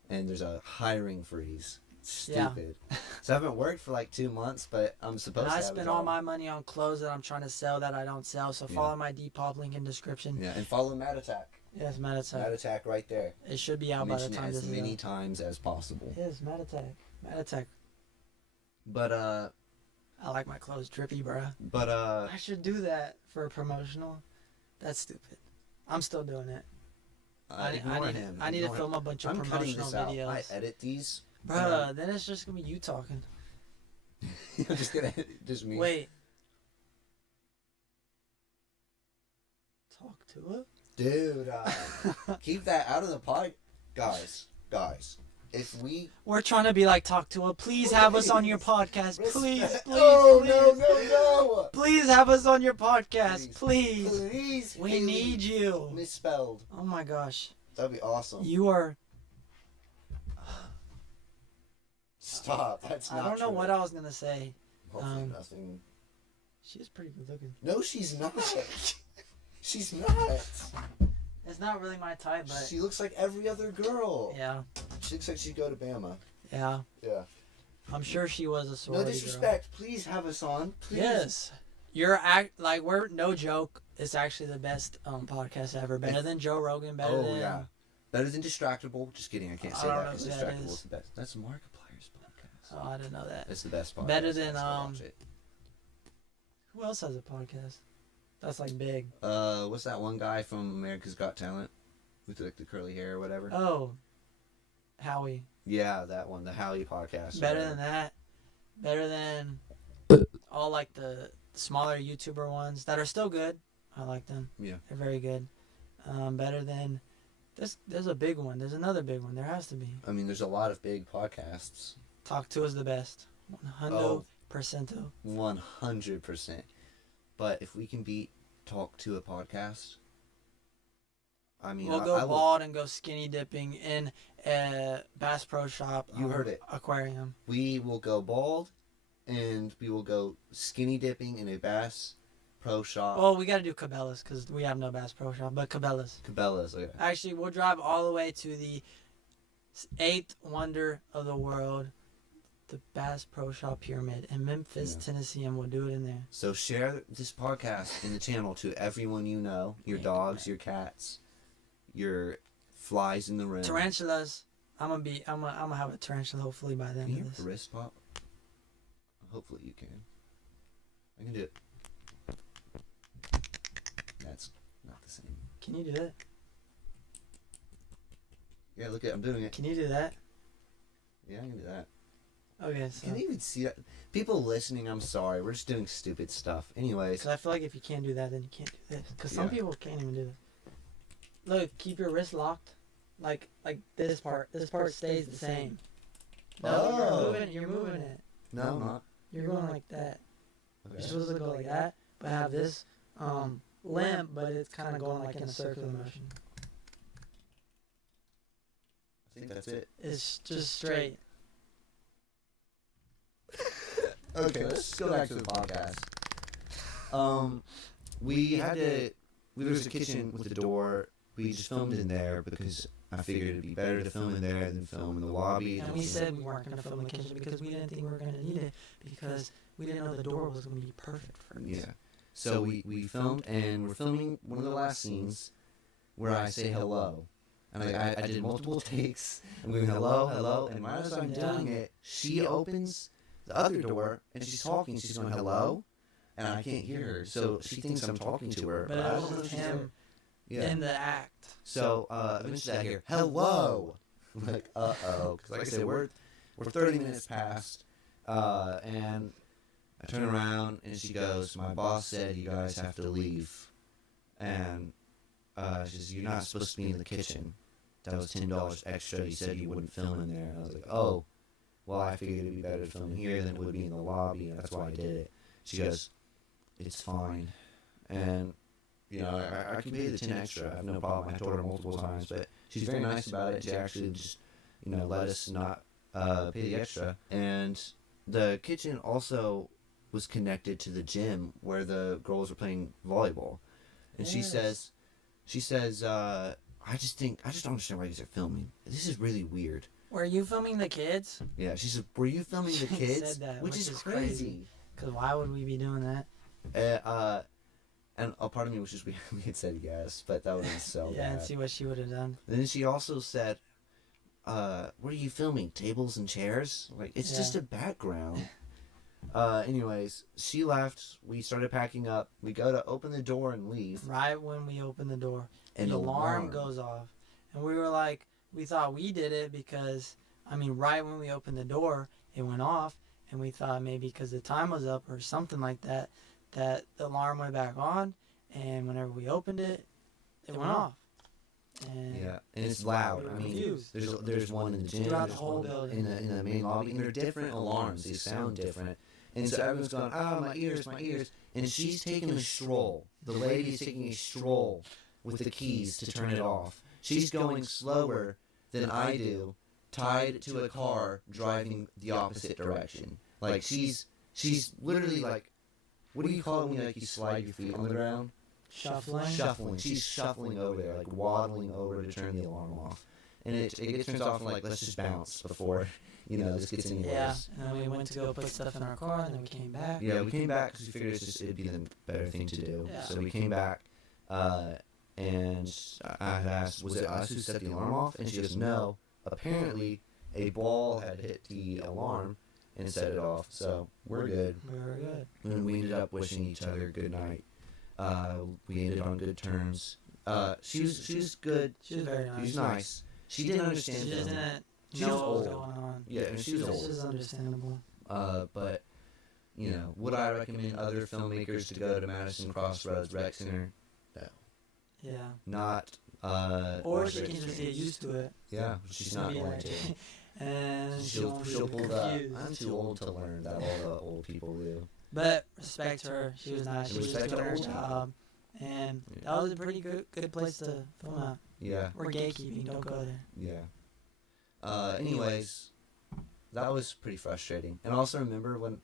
and there's a hiring freeze. It's stupid. Yeah. So I haven't worked for 2 months, but I'm supposed to. I spend all my money on clothes that I'm trying to sell that I don't sell. So follow my Depop link in description. Yeah, and follow Mad Attack. Yes, Mad Attack. Mad Attack right there. It should be out by the time this is as many times as possible. Yes, Mad Attack. Mad Attack. But I like my clothes drippy, bruh. But I should do that for a promotional. That's stupid. I'm still doing it. I need to film a bunch of promotional videos. I edit these. Bruh, then it's just gonna be you talking. I'm just gonna edit just me. Wait. Talk to her? Dude, keep that out of the pod. Guys. If we're trying to be like Talk to her. Please have us on your podcast. Please. Oh, no. Please have us on your podcast. Please. Please. We need you. Misspelled. Oh my gosh. That'd be awesome. You are. Stop. That's not I don't know true. what I was going to say. Hopefully nothing. She's pretty good looking. No, she's not. She's not. It's not really my type, but... She looks like every other girl. Yeah. She looks like she'd go to Bama. Yeah. Yeah. I'm sure she was a No sorority girl. disrespect. Please have us on. Please. Yes. We're no joke. It's actually the best podcast ever. Better than Joe Rogan. Better than. Better than Distractable. Just kidding. I can't I say don't that know because who that Distractable is. is the best. That's Markiplier's podcast. Oh, I didn't know that. It's the best podcast. Better than, Let's go watch it. Who else has a podcast? That's like big. What's that one guy from America's Got Talent with like the curly hair or whatever? Oh, Howie. Yeah, that one, the Howie podcast. Better than that. Better than all like the smaller YouTuber ones that are still good. I like them. Yeah. They're very good. Better than there's a big one. There's another big one. There has to be. I mean, there's a lot of big podcasts. Talk to is the best. 100%. 100%. But if we can beat Talk to a podcast, I mean, We'll I go will, bald and go skinny dipping in a Bass Pro Shop. You heard it. Aquarium. we will go bald, and we will go skinny dipping in a Bass Pro Shop. Well, we got to do Cabela's because we have no Bass Pro Shop, but Cabela's. Cabela's, okay. Actually, we'll drive all the way to the 8th wonder of the world, the Bass Pro Shop Pyramid in Memphis, Yeah. Tennessee, and we'll do it in there. So share this podcast in the channel to everyone you know, your dogs, your cats, your flies in the room. Tarantulas. I'm gonna have a tarantula hopefully by the Can end you of hear this. the wrist pop? Hopefully you can. I can do it. That's not the same. Can you do that? Yeah, look at I'm doing it. Can you do that? Yeah, I can do that. Okay, so. Can you even see that? People listening, I'm sorry. We're just doing stupid stuff. Anyways, Because I feel like if you can't do that, then you can't do this. Because some Yeah. people can't even do this. Look, keep your wrist locked. Like this part. This part stays the same. No, Oh. you're moving it. no, I'm not. You're going like that. You're Okay. supposed to go like that, but have this limp, but it's kind of going like in a circular motion. I think that's it. It's just straight. Okay, let's go back to the podcast. We had to. There was a kitchen with the door. We just filmed in there because I figured it'd be better to film in there than film in the lobby. And we said we weren't going to film in the kitchen because we didn't think we were going to need it because we didn't know the door was going to be perfect for it. Yeah. So we filmed, and we're filming one of the last scenes where I say hello. And I did multiple takes. I'm going hello, hello, and right as I'm doing it, she opens the other door, and she's talking. She's going hello, and I can't hear her. So she thinks I'm talking to her, But but it I was don't know if just she's there. him Yeah. in the act. So eventually I hear hello. I'm like, uh-oh, because like I said, we're 30 minutes past, and I turn around and she goes, my boss said you guys have to leave, and she says, you're not supposed to be in the kitchen. That was $10 extra. You said you wouldn't film in there. And I was like, oh, well, I figured it'd be better to film here than it would be in the lobby, and that's why I did it. She goes, it's fine, and you know, I can pay the 10 extra. I have no problem. I told her multiple times, but she's very nice about it. She actually just, you know, let us not pay the extra. And the kitchen also was connected to the gym where the girls were playing volleyball. And she says, I just don't understand why you guys are filming. This is really weird. Were you filming the kids? Yeah, she said, were you filming the She kids? said that, which which is is crazy. crazy. Because why would we be doing that? And a part of me was just we had said yes, but that would have been so Yeah, and bad. see what she would have done. Then she also said, what are you filming? Tables and chairs? Like, it's just Yeah. a background. Anyways, she left. We started packing up. We go to open the door and leave. Right when we opened the door, And the alarm goes off. And we were like, we thought we did it because, right when we opened the door, it went off. And we thought maybe because the time was up or something like that, that the alarm went back on. And whenever we opened it, it went off. And Yeah, and it's loud. we were I mean, confused. there's one in the gym, Throughout the there's whole one building. in the main lobby, and they're different alarms. They sound different. And so everyone's going, oh, my ears. And she's taking a stroll. The lady's taking a stroll with the keys to turn it off. She's going slower than I do, tied to a car driving the opposite direction. Like, she's literally like, what do you call it when you slide your feet on the ground? Shuffling. Shuffling. She's shuffling over there, like waddling over to turn the alarm off. and it turns off and like, let's just bounce before, this gets any Yeah, worse. and then we went to go put stuff in our car, and then we came back. Yeah, we came back because we figured it'd be the better thing to do. Yeah. So we came back, and I had asked, was it us who set the alarm off? And she goes, no. Apparently, a ball had hit the alarm and set it off. So we're good. We were good. And we ended up wishing each other good night. We ended on good terms. She was good. She was very nice. She was nice. She didn't understand She film. didn't She know was what was old. going on. Yeah, and she was This old. is understandable. But, would I recommend other filmmakers to go to Madison Crossroads Rec Center? No. Yeah. Not. Or she can just get used to it. Yeah, she's not Be going like- to. And She'll she'll pull the, confused. I'm too old to learn that all the old people do. But respect her. She was nice. She was Respect doing to her old people. job. And Yeah. that was a pretty good place to film at. Yeah, We're gatekeeping. Don't go there. yeah. Anyways, that was pretty frustrating. And I also remember when,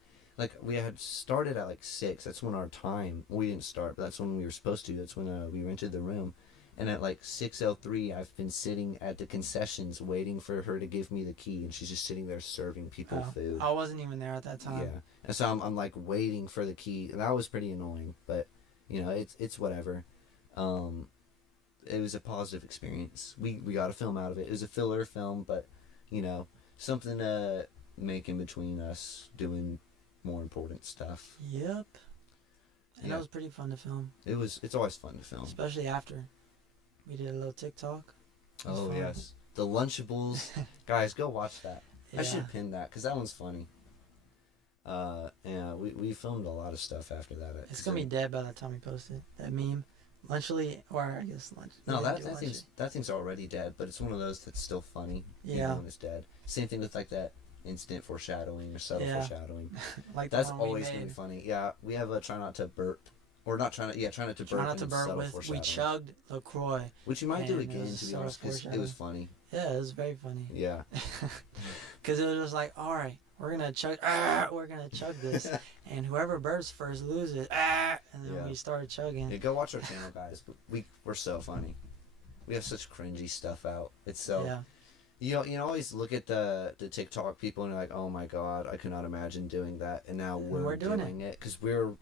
we had started at 6. That's when our time, we didn't start, but that's when we were supposed to. That's when we rented the room. And at 6:03, I've been sitting at the concessions waiting for her to give me the key, and she's just sitting there serving people food. I wasn't even there at that time. Yeah, and so I'm waiting for the key. And that was pretty annoying, but it's whatever. It was a positive experience. We got a film out of it. It was a filler film, but something to make in between us doing more important stuff. Yep. And Yeah. that was pretty fun to film, It's always fun to film. especially after we did a little TikTok. It was Oh fun. yes, the Lunchables, guys, go watch that. Yeah. I should pin that because that one's funny. Yeah, we filmed a lot of stuff after that. It's gonna be dead by the time we post it. That meme, Lunchly, or I guess Lunch. No, yeah, that thing's already dead, but it's one of those that's still funny. Yeah. Even when it's dead. Same thing with that instant foreshadowing or subtle Yeah. foreshadowing. like the That's one we always gonna be made. funny. Yeah, we have a try not to burp, or not trying to. Yeah, try not to burp. Try not to and burn subtle with. We foreshadowing. chugged LaCroix. Which you might do and it again, was to be subtle honest, because it was foreshadowing. funny. Yeah, it was very funny. Yeah. Because it was just like, all right, we're gonna chug this, and whoever burps first loses. And then Yeah. we started chugging. Yeah, go watch our channel, guys. We're so funny. We have such cringy stuff out. It's so. Yeah. You always look at the TikTok people and you're like, oh my god, I could not imagine doing that, and now we're doing it because we're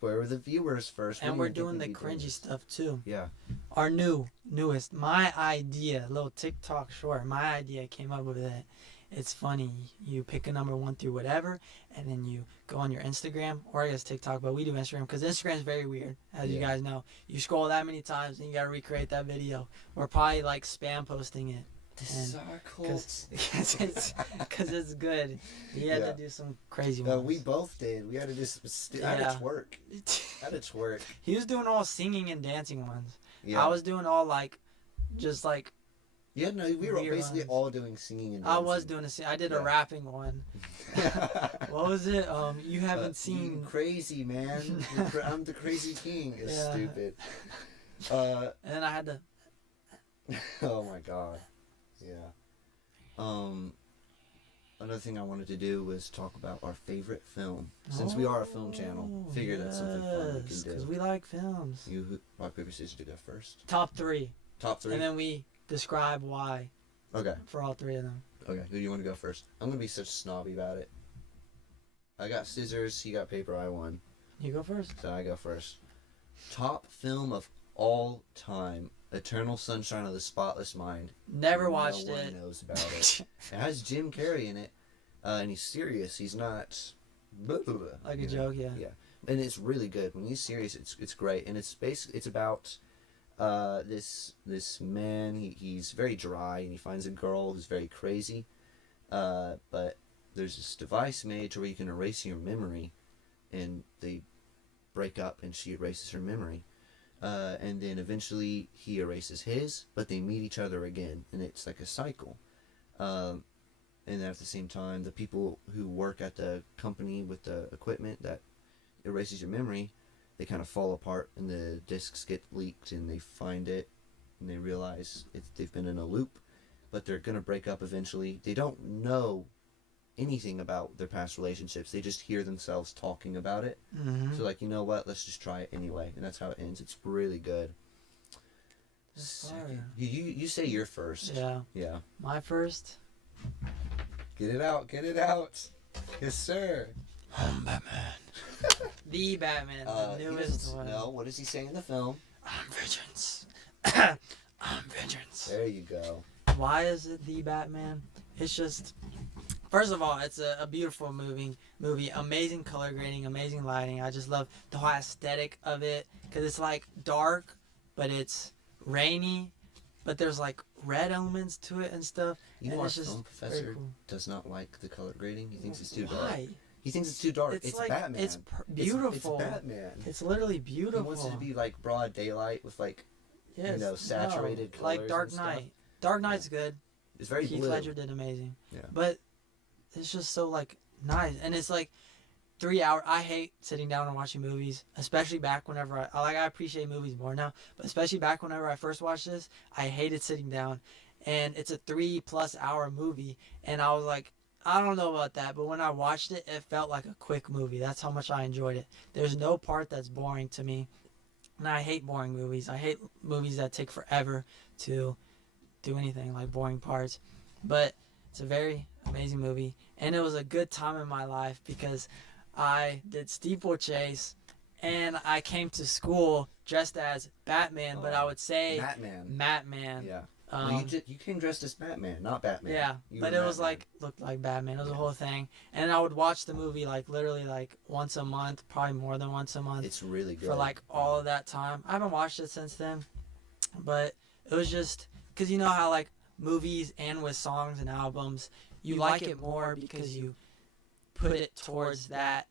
the viewers first, And What we're do you doing the think we'd be cringy this? stuff too. Yeah, Our newest, my idea, little TikTok short. My idea came up with it. It's funny. You pick a number 1 through whatever, and then you go on your Instagram, or I guess TikTok, but we do Instagram because Instagram is very weird, as you Yeah. guys know. You scroll that many times, and you gotta recreate that video. We're probably spam posting it. this And- is our cult. Because it's good. You had Yeah. to do some crazy No, ones. we both did. We had to just I had Yeah. to twerk. I had to twerk. He was doing all singing and dancing ones. Yeah, I was doing all just Yeah, no, we were weird basically ones. all doing singing and I was dancing. doing a sing. I did Yeah. a rapping one. What was it? You haven't seen. You crazy man. I'm the crazy king. It's Yeah. stupid. And then I had to. Oh my god. Yeah. Another thing I wanted to do was talk about our favorite film. Since we are a film channel, figured that's something fun we can do. Because we like films. You rock paper scissors to go first. Top 3. Top 3. And then we describe why Okay. for all 3 of them. Okay. Who do you want to go first? I'm gonna be such snobby about it. I got scissors. He got paper. I won. You go first. So I go first. Top film of all time: Eternal Sunshine of the Spotless Mind. Never watched No one it. knows about it. It has Jim Carrey in it, and he's serious. He's not Like a you know? joke, yeah. Yeah, and it's really good. When he's serious, it's great, and it's about this man. He's very dry, and he finds a girl who's very crazy, but there's this device made to where you can erase your memory, and they break up, and she erases her memory. And then eventually he erases his, but they meet each other again, and it's like a cycle. And then at the same time, the people who work at the company with the equipment that erases your memory, they kind of fall apart, and the discs get leaked, and they find it, and they realize they've been in a loop, but they're gonna break up eventually. They don't know anything about their past relationships. They just hear themselves talking about it. Mm-hmm. So like, you know what? Let's just try it anyway, and that's how it ends. It's really good. It's fire. You say you're first. Yeah. Yeah. My first. Get it out. Yes, sir. I'm Batman. The Batman, the newest one. No, what does he say in the film? I'm vengeance. I'm vengeance. There you go. Why is it the Batman? It's just, first of all, it's a beautiful movie. Amazing color grading, amazing lighting. I just love the whole aesthetic of it because it's like dark, but it's rainy, but there's like red elements to it and stuff. You know, and our it's just film very professor cool. does not like the color grading. He thinks it's too dark. Why? He thinks it's too dark. It's It's like- Batman. it's beautiful. It's Batman. It's literally beautiful. He wants it to be like broad daylight with like Yes, saturated no, like colors Dark and stuff. Knight. Dark Knight's good. it's very Keith blue. Ledger did amazing. Yeah. But it's just so like nice, and it's like 3 hours. I hate sitting down and watching movies, especially back whenever I appreciate movies more now, but especially back whenever I first watched this, I hated sitting down, and it's a 3+ hour movie, and I was like, I don't know about that, but when I watched it, it felt like a quick movie. That's how much I enjoyed it. There's no part that's boring to me. And I hate boring movies. I hate movies that take forever to do anything, like boring parts. But it's a very amazing movie. And it was a good time in my life because I did steeplechase and I came to school dressed as Batman, but I would say Batman. Yeah. Well, you came dressed as Batman, not Batman. Yeah, You but were it was Batman. like looked like Batman. It was a whole thing, and I would watch the movie like literally like once a month, probably more than once a month. It's really good For like all of that time. I haven't watched it since then, but it was just because you know how like movies and with songs and albums, you like it more because you put it towards that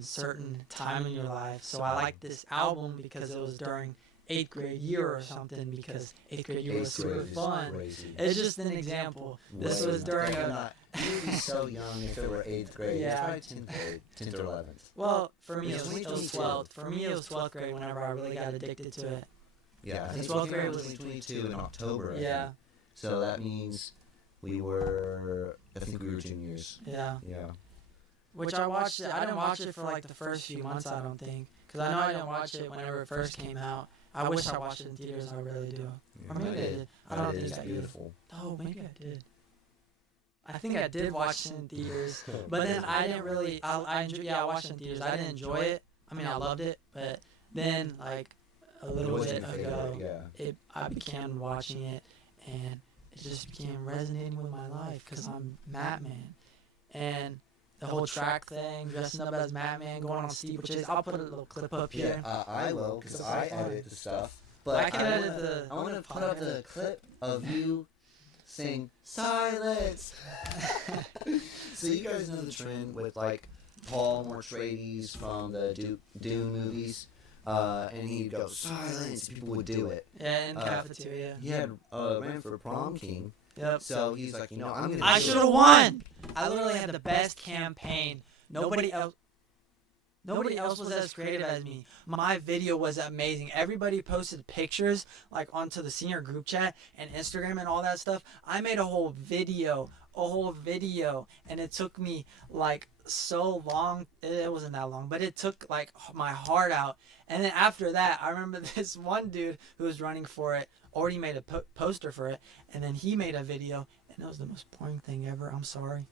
certain time in your life. So I like this album because it was during 8th grade year or something, because 8th grade year was super fun. It's just an example. This was during a... You would be so young if it were 8th grade. Yeah. It's probably 10th grade, 10th or 11th. Well, for me it was 2022. 12th. For me it was 12th grade whenever I really got addicted to it. Yeah, I think 12th 12th grade grade was- was 22 in October. I Yeah, think. So that means we were, I think we were juniors. yeah. Yeah. Which I watched it. I didn't watch it for like the first few months, I don't think. Because I know I didn't watch it whenever it first came out. I wish I watched it in theaters, I really do. Or maybe I did. I don't think It's I did. beautiful. Oh, maybe I did. I think I did watch it in theaters. But then I didn't really, I watched it in theaters. I didn't enjoy it. I mean, I loved it. But then, like, a It little wasn't bit your ago, favorite, yeah. I began watching it. And it just began resonating with my life because I'm Batman. And the whole track thing, dressing up as Batman, going on steeplechase. I'll put a little clip up here. Yeah, I will, because I edit the stuff. But I can edit the I want to put up the clip of you saying silence. So you guys know the trend with like Paul Mortrades from the Dune movies, and he'd go silence. People would do it. Yeah, in cafeteria. He had ran for prom king, Yep. so he's like, I'm gonna. I do should it. have won. I literally had the best campaign. Nobody else was as creative as me. My video was amazing. Everybody posted pictures like onto the senior group chat and Instagram and all that stuff. I made a whole video, and it took me like so long. It wasn't that long, but it took like my heart out. And then after that, I remember this one dude who was running for it already made a poster for it, and then he made a video, and it was the most boring thing ever. I'm sorry.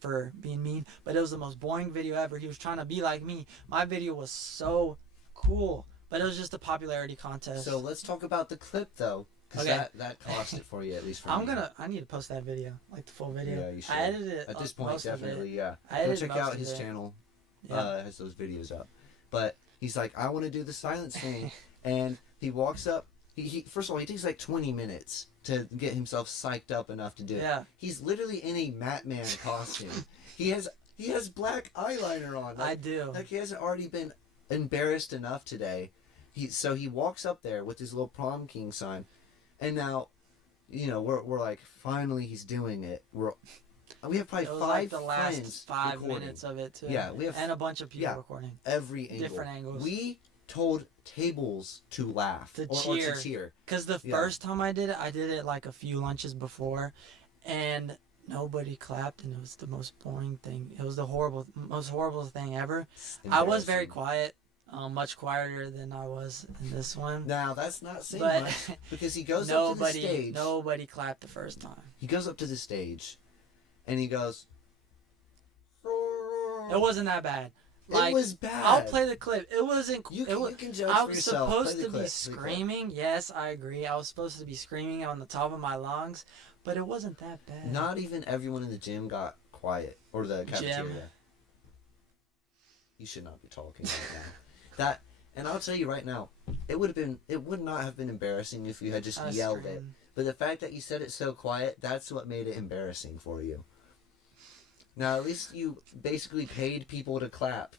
For being mean, but it was the most boring video ever. He was trying to be like me. My video was so cool, but it was just a popularity contest. So let's talk about the clip though, because Okay. that cost it for you at least. For me. I need to post that video, like the full video. Yeah, you should. I edited it At this point, most of it. definitely, yeah. I Go edited check most out of his it. channel. Yeah. Has those videos up. But he's like, I want to do the silence thing, and he walks up. He first of all, he takes like 20 minutes to get himself psyched up enough to do it. Yeah. He's literally in a Batman costume. He has black eyeliner on. I do. Like he hasn't already been embarrassed enough today. So he walks up there with his little prom king sign, and now, we're like, finally he's doing it. We have probably It was five like the friends last 5 recording. minutes of it too. Yeah, we have and a bunch of people yeah. recording. Every angle. Different angles. We told tables to laugh To or cheer. to cheer. Because the Yeah. first time I did it like a few lunches before, and nobody clapped, and it was the most boring thing. It was the most horrible thing ever. I was very Embarrassing. quiet. much quieter than I was in this one. Now that's not saying But much because he goes up to the stage. Nobody clapped the first time. He goes up to the stage, and he goes. It wasn't that bad. Like, it was bad. I'll play the clip. It wasn't. You can judge I for was yourself. supposed Play the to be clip. screaming. Yes, I agree. I was supposed to be screaming on the top of my lungs, but it wasn't that bad. Not even everyone in the gym got quiet, or the cafeteria. Gym. You should not be talking right now. That, and I'll tell you right now, it would not have been embarrassing if you had just yelled it. But the fact that you said it so quiet, that's what made it embarrassing for you. Now, at least you basically paid people to clap.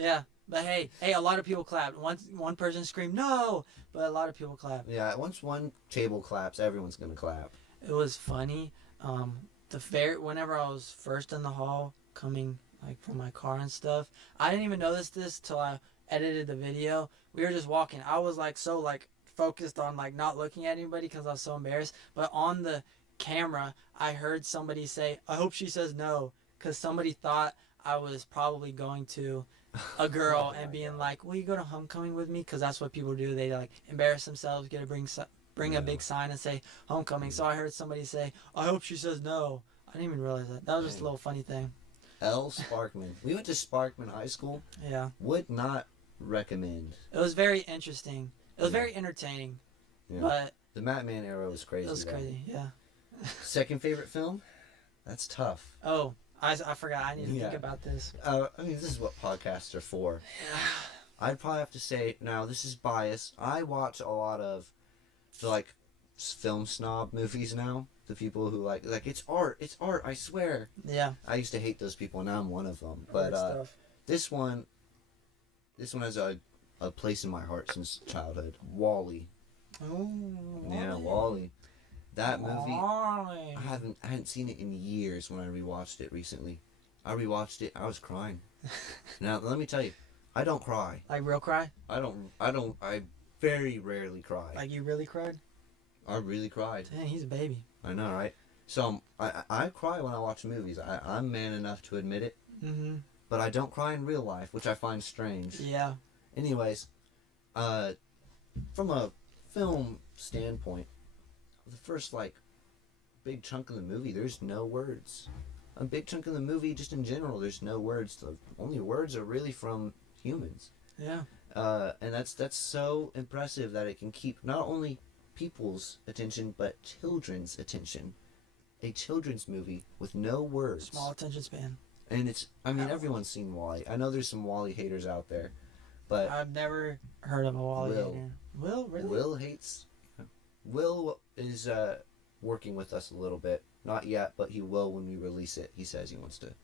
Yeah, but hey, a lot of people clapped. One person screamed no, but a lot of people clapped. Yeah, once one table claps, everyone's gonna clap. It was funny. Whenever I was first in the hall, coming like from my car and stuff, I didn't even notice this till I edited the video. We were just walking. I was like so like focused on like not looking at anybody because I was so embarrassed. But on the camera, I heard somebody say, "I hope she says no," because somebody thought I was probably going to a girl and being like, "Will you go to homecoming with me?" Because that's what people do. They like embarrass themselves, get to bring a big sign and say homecoming. So I heard somebody say, "I hope she says no." I didn't even realize that. That was just a little funny thing. L. Sparkman. We went to Sparkman High School. Yeah. Would not recommend. It was very interesting. It was very entertaining. Yeah. But the Batman era was crazy. it was though. crazy, yeah. Second favorite film? That's tough. Oh, I forgot. I need to think about this. I mean, this is what podcasts are for. I'd probably have to say, now this is biased. I watch a lot of the like film snob movies now. The people who like it's art, I swear. Yeah. I used to hate those people, and now I'm one of them. But this one has a place in my heart since childhood. Wall-E. Oh. Yeah, Wall-E. That movie, Wall-E. I hadn't seen it in years when I rewatched it recently. I rewatched it, I was crying. Now, let me tell you, I don't cry. Like real cry? I very rarely cry. Like you really cried? I really cried. Dang, he's a baby. I know, right? So, I cry when I watch movies. I'm man enough to admit it. Mm-hmm. But I don't cry in real life, which I find strange. Yeah. Anyways, from a film standpoint, the first, like, big chunk of the movie, there's no words. A big chunk of the movie, just in general, there's no words. The only words are really from humans. Yeah. And that's so impressive that it can keep not only people's attention, but children's attention. A children's movie with no words. Small attention span. And everyone's seen Wall-E. I know there's some Wall-E haters out there, but I've never heard of a Wall-E Will. hater. Will, really? Will is working with us a little bit. Not yet, but he will when we release it. He says he wants to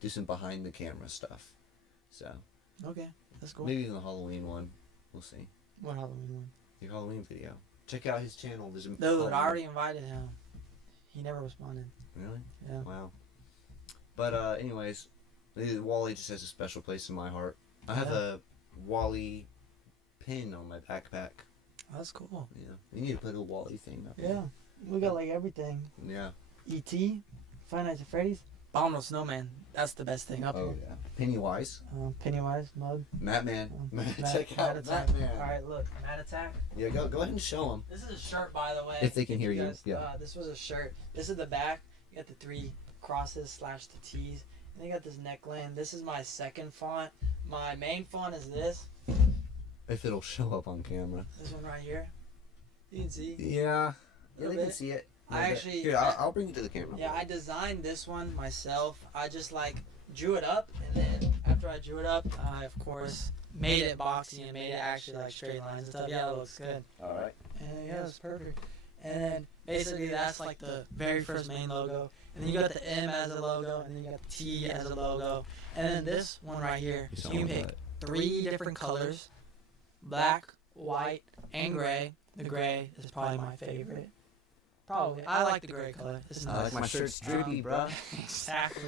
do some behind the camera stuff. So Okay, that's cool. maybe in the Halloween one. We'll see. What Halloween one? Your Halloween video. Check out his channel. There's a Dude, I already invited him. He never responded. Really? Yeah. Wow. But anyways, Wall-E just has a special place in my heart. I have a Wall-E pin on my backpack. That's cool. Yeah. You need to put a Wall-E thing up. Yeah. We got like everything. Yeah. E.T., Five Nights at Freddy's, Abominable Snowman. That's the best thing up Oh here. yeah. Pennywise. Pennywise, Mug. Matman. Matt- Check out Attack. Matman. Alright, look. Matt Attack. Yeah, go ahead and show him. This is a shirt, by the way. If they can hear you, guys, yeah. This was a shirt. This is the back. You got the 3 crosses / the T's. And they got this neckline. This is my second font. My main font is this. If it'll show up on camera. This one right here. You can see. Yeah. Yeah, Little they can bit. see it. I actually- Here, I'll bring it to the camera. Yeah, I designed this one myself. I just like drew it up, and then after I drew it up, I of course made it boxy and made it actually like straight lines and stuff. Yeah, it looks good. All right. And yeah, it's perfect. And then basically that's like the very first main logo. And then you got the M as a logo, and then you got the T as a logo. And then this one right here, you can pick 3 different colors: black, white, and gray. The gray is probably my favorite. Probably. I like the gray color. It's I nice. like my shirt's drippy, bruh. Exactly.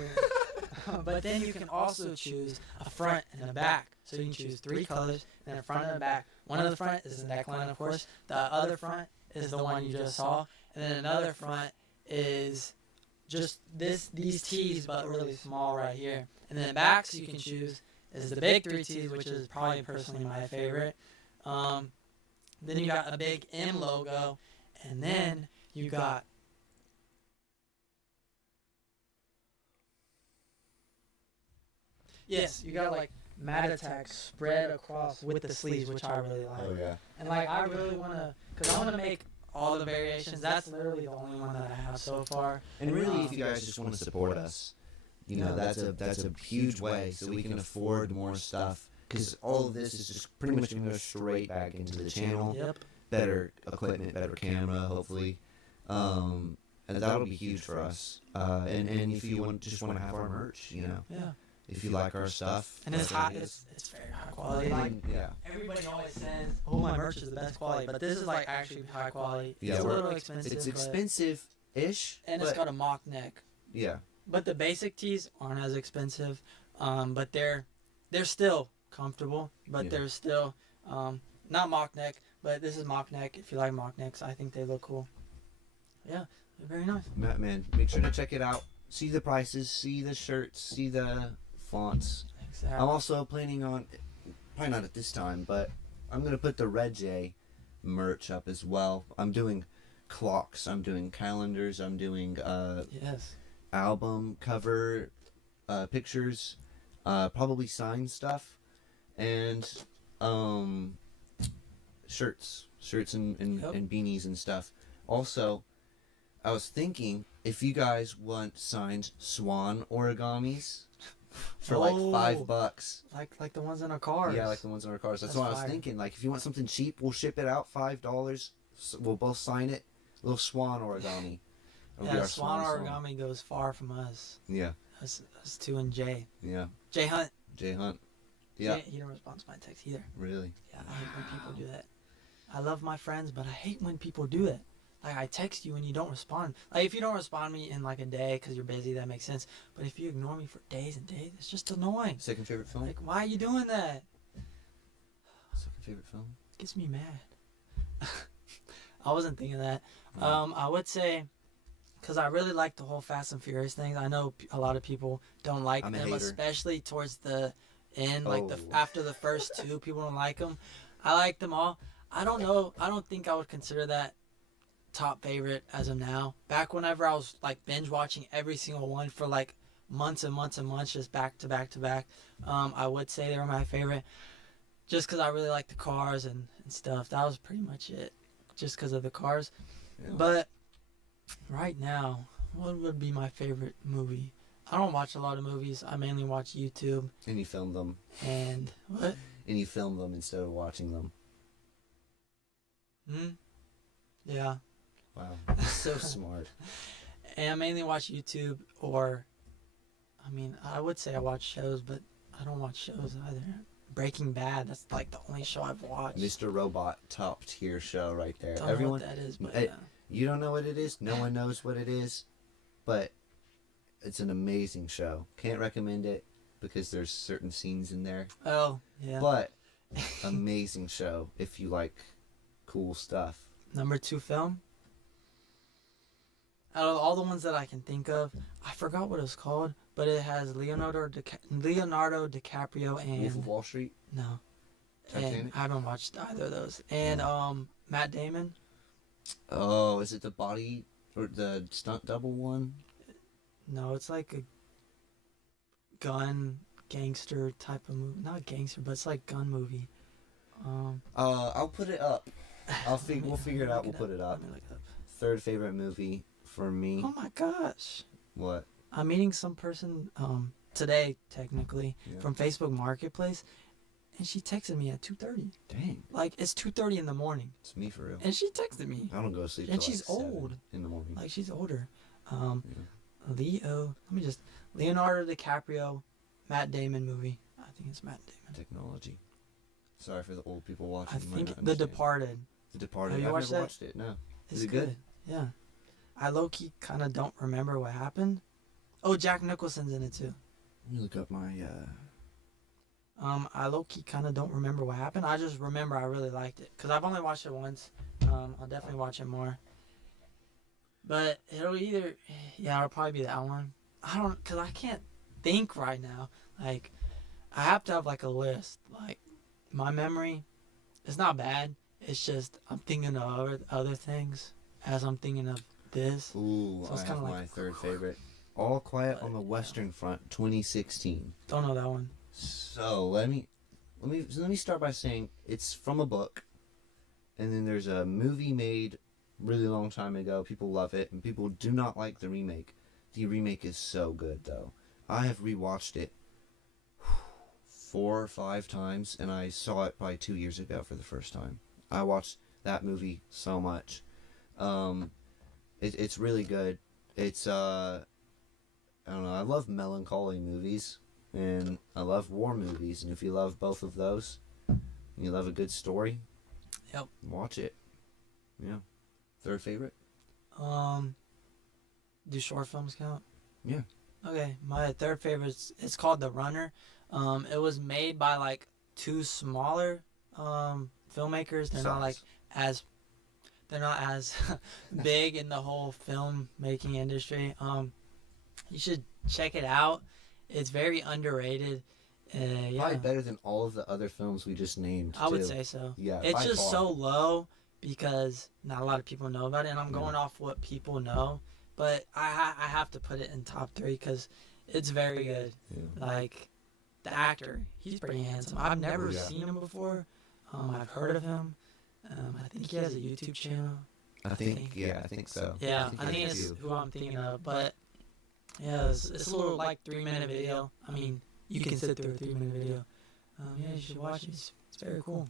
But then you can also choose a front and a back. So you can choose 3 colors, and a front and a back. One of the front is the neckline, of course. The other front is the one you just saw. And then another front is just these T's, but really small right here. And then the backs you can choose is the big three T's, which is probably personally my favorite. Then you got a big M logo, and then you got you got like Mat Attack spread across with the sleeves, which I really like. Oh yeah. And like I really wanna, cause I wanna make all the variations. That's literally the only one that I have so far. And really, if you guys just want to support us, that's a huge way, so we can afford more stuff. Because all of this is just pretty much going to go straight back into the channel. Yep. Better equipment, better camera, hopefully. And that'll be huge for us. And if you just want to have our merch, Yeah. if you like our stuff. And it's high. It's very high quality. Like yeah. everybody always says, "Oh, my merch is the best quality," but this is like actually high quality. Yeah, it's a little expensive. It's expensive-ish. And it's got a mock neck. Yeah. But the basic tees aren't as expensive. But they're still comfortable. But they're still not mock neck. But this is mock neck. If you like mock necks, I think they look cool. Yeah, they're very nice. Man, make sure to check it out. See the prices. See the shirts. See the fonts. Exactly. I'm also planning on, probably not at this time, but I'm going to put the Red J merch up as well. I'm doing clocks, I'm doing calendars, I'm doing album cover pictures, probably signed stuff, and shirts and beanies and stuff. Also, I was thinking if you guys want signed swan origamis for like $5. Like the ones in our cars. Yeah, like the ones in our cars. That's what I was thinking. Like if you want something cheap, we'll ship it out $5. We'll both sign it. Little swan origami. Yeah, swan origami goes far from us. Yeah. Us two and Jay. Yeah. Jay Hunt. Yeah. He don't respond to my text either. Really? Yeah, I hate when people do that. I love my friends, but I hate when people do that. Like, I text you and you don't respond. Like, if you don't respond to me in, like, a day because you're busy, that makes sense. But if you ignore me for days and days, it's just annoying. Second favorite film? Like, why are you doing that? Second favorite film? It gets me mad. I wasn't thinking that. I would say, because I really like the whole Fast and Furious things. I know a lot of people don't like them, especially towards the end. Like, after the first two, people don't like them. I like them all. I don't know. I don't think I would consider that top favorite as of now. Back whenever I was like binge watching every single one for like months and months and months, just back to back to back, I would say they were my favorite, just because I really like the cars and stuff. That was pretty much it, just because of the cars. Yeah. But right now, what would be my favorite movie? I don't watch a lot of movies. I mainly watch YouTube. And you film them. And what? And you film them instead of watching them. Yeah. Wow. So smart. And I mainly watch YouTube, or, I mean, I would say I watch shows, but I don't watch shows either. Breaking Bad, that's like the only show I've watched. Mr. Robot, top tier show right there. Don't know what that is, but you don't know what it is? No one knows what it is, but it's an amazing show. Can't recommend it because there's certain scenes in there. Oh, yeah. But amazing show if you like cool stuff. Number 2 film? Out of all the ones that I can think of, I forgot what it's called, but it has Leonardo DiCaprio and... Wolf of Wall Street? No. Titanic? And I haven't watched either of those. And Matt Damon. Oh, is it the body or the stunt double one? No, it's like a gun gangster type of movie. Not gangster, but it's like gun movie. I'll put it up. We'll figure it out. We'll put it up. Let me look it up. Third favorite movie for me. Oh my gosh. What? I'm meeting some person today, technically, from Facebook Marketplace, and she texted me at 2:30. Dang. Like, it's 2:30 in the morning. It's me for real. And she texted me. I don't go to sleep and till she's like old. 7 in the morning. Like, she's older. Leonardo DiCaprio, Matt Damon movie. I think it's Matt Damon. Technology. Sorry for the old people watching. I think The Departed. The Departed. Have you I've watched never that? watched it. No. It's Is it good? Yeah. I low-key kind of don't remember what happened. Oh, Jack Nicholson's in it too. Let me look up my. I low-key kind of don't remember what happened. I just remember I really liked it because I've only watched it once. I'll definitely watch it more. But it'll it'll probably be that one. Because I can't think right now. Like, I have to have like a list. Like my memory is not bad. It's just I'm thinking of other things as I'm thinking of this. Ooh, So it's I kinda have like- my third favorite. All Quiet on the yeah. Western Front, 2016. Don't know that one. So let me start by saying it's from a book, and then there's a movie made really long time ago. People love it, and people do not like the remake. The remake is so good, though. I have rewatched it 4 or 5 times, and I saw it probably 2 years ago for the first time. I watched that movie so much. It's really good. It's I don't know. I love melancholy movies, and I love war movies. And if you love both of those, and you love a good story, Yep. watch it. Yeah. Third favorite? Do short films count? Yeah. Okay, my third favorite it's called The Runner. It was made by like 2 smaller filmmakers. They're not like as big in the whole filmmaking industry. You should check it out. It's very underrated. Yeah, Probably better than all of the other films we just named. I would too. say so. Yeah. It's by just far. so low because not a lot of people know about it, and I'm Yeah. going off what people know. But I have to put it in top 3 because it's very good. Yeah. Like the actor, he's pretty handsome. I've never Yeah. seen him before. I've heard of him. I think he has a YouTube channel. I think so. Yeah, I he think has it's a few. who I'm thinking of. But yeah, it's a little like 3-minute video. I mean, you can sit through a 3-minute video. Yeah, you should watch it. It's very cool.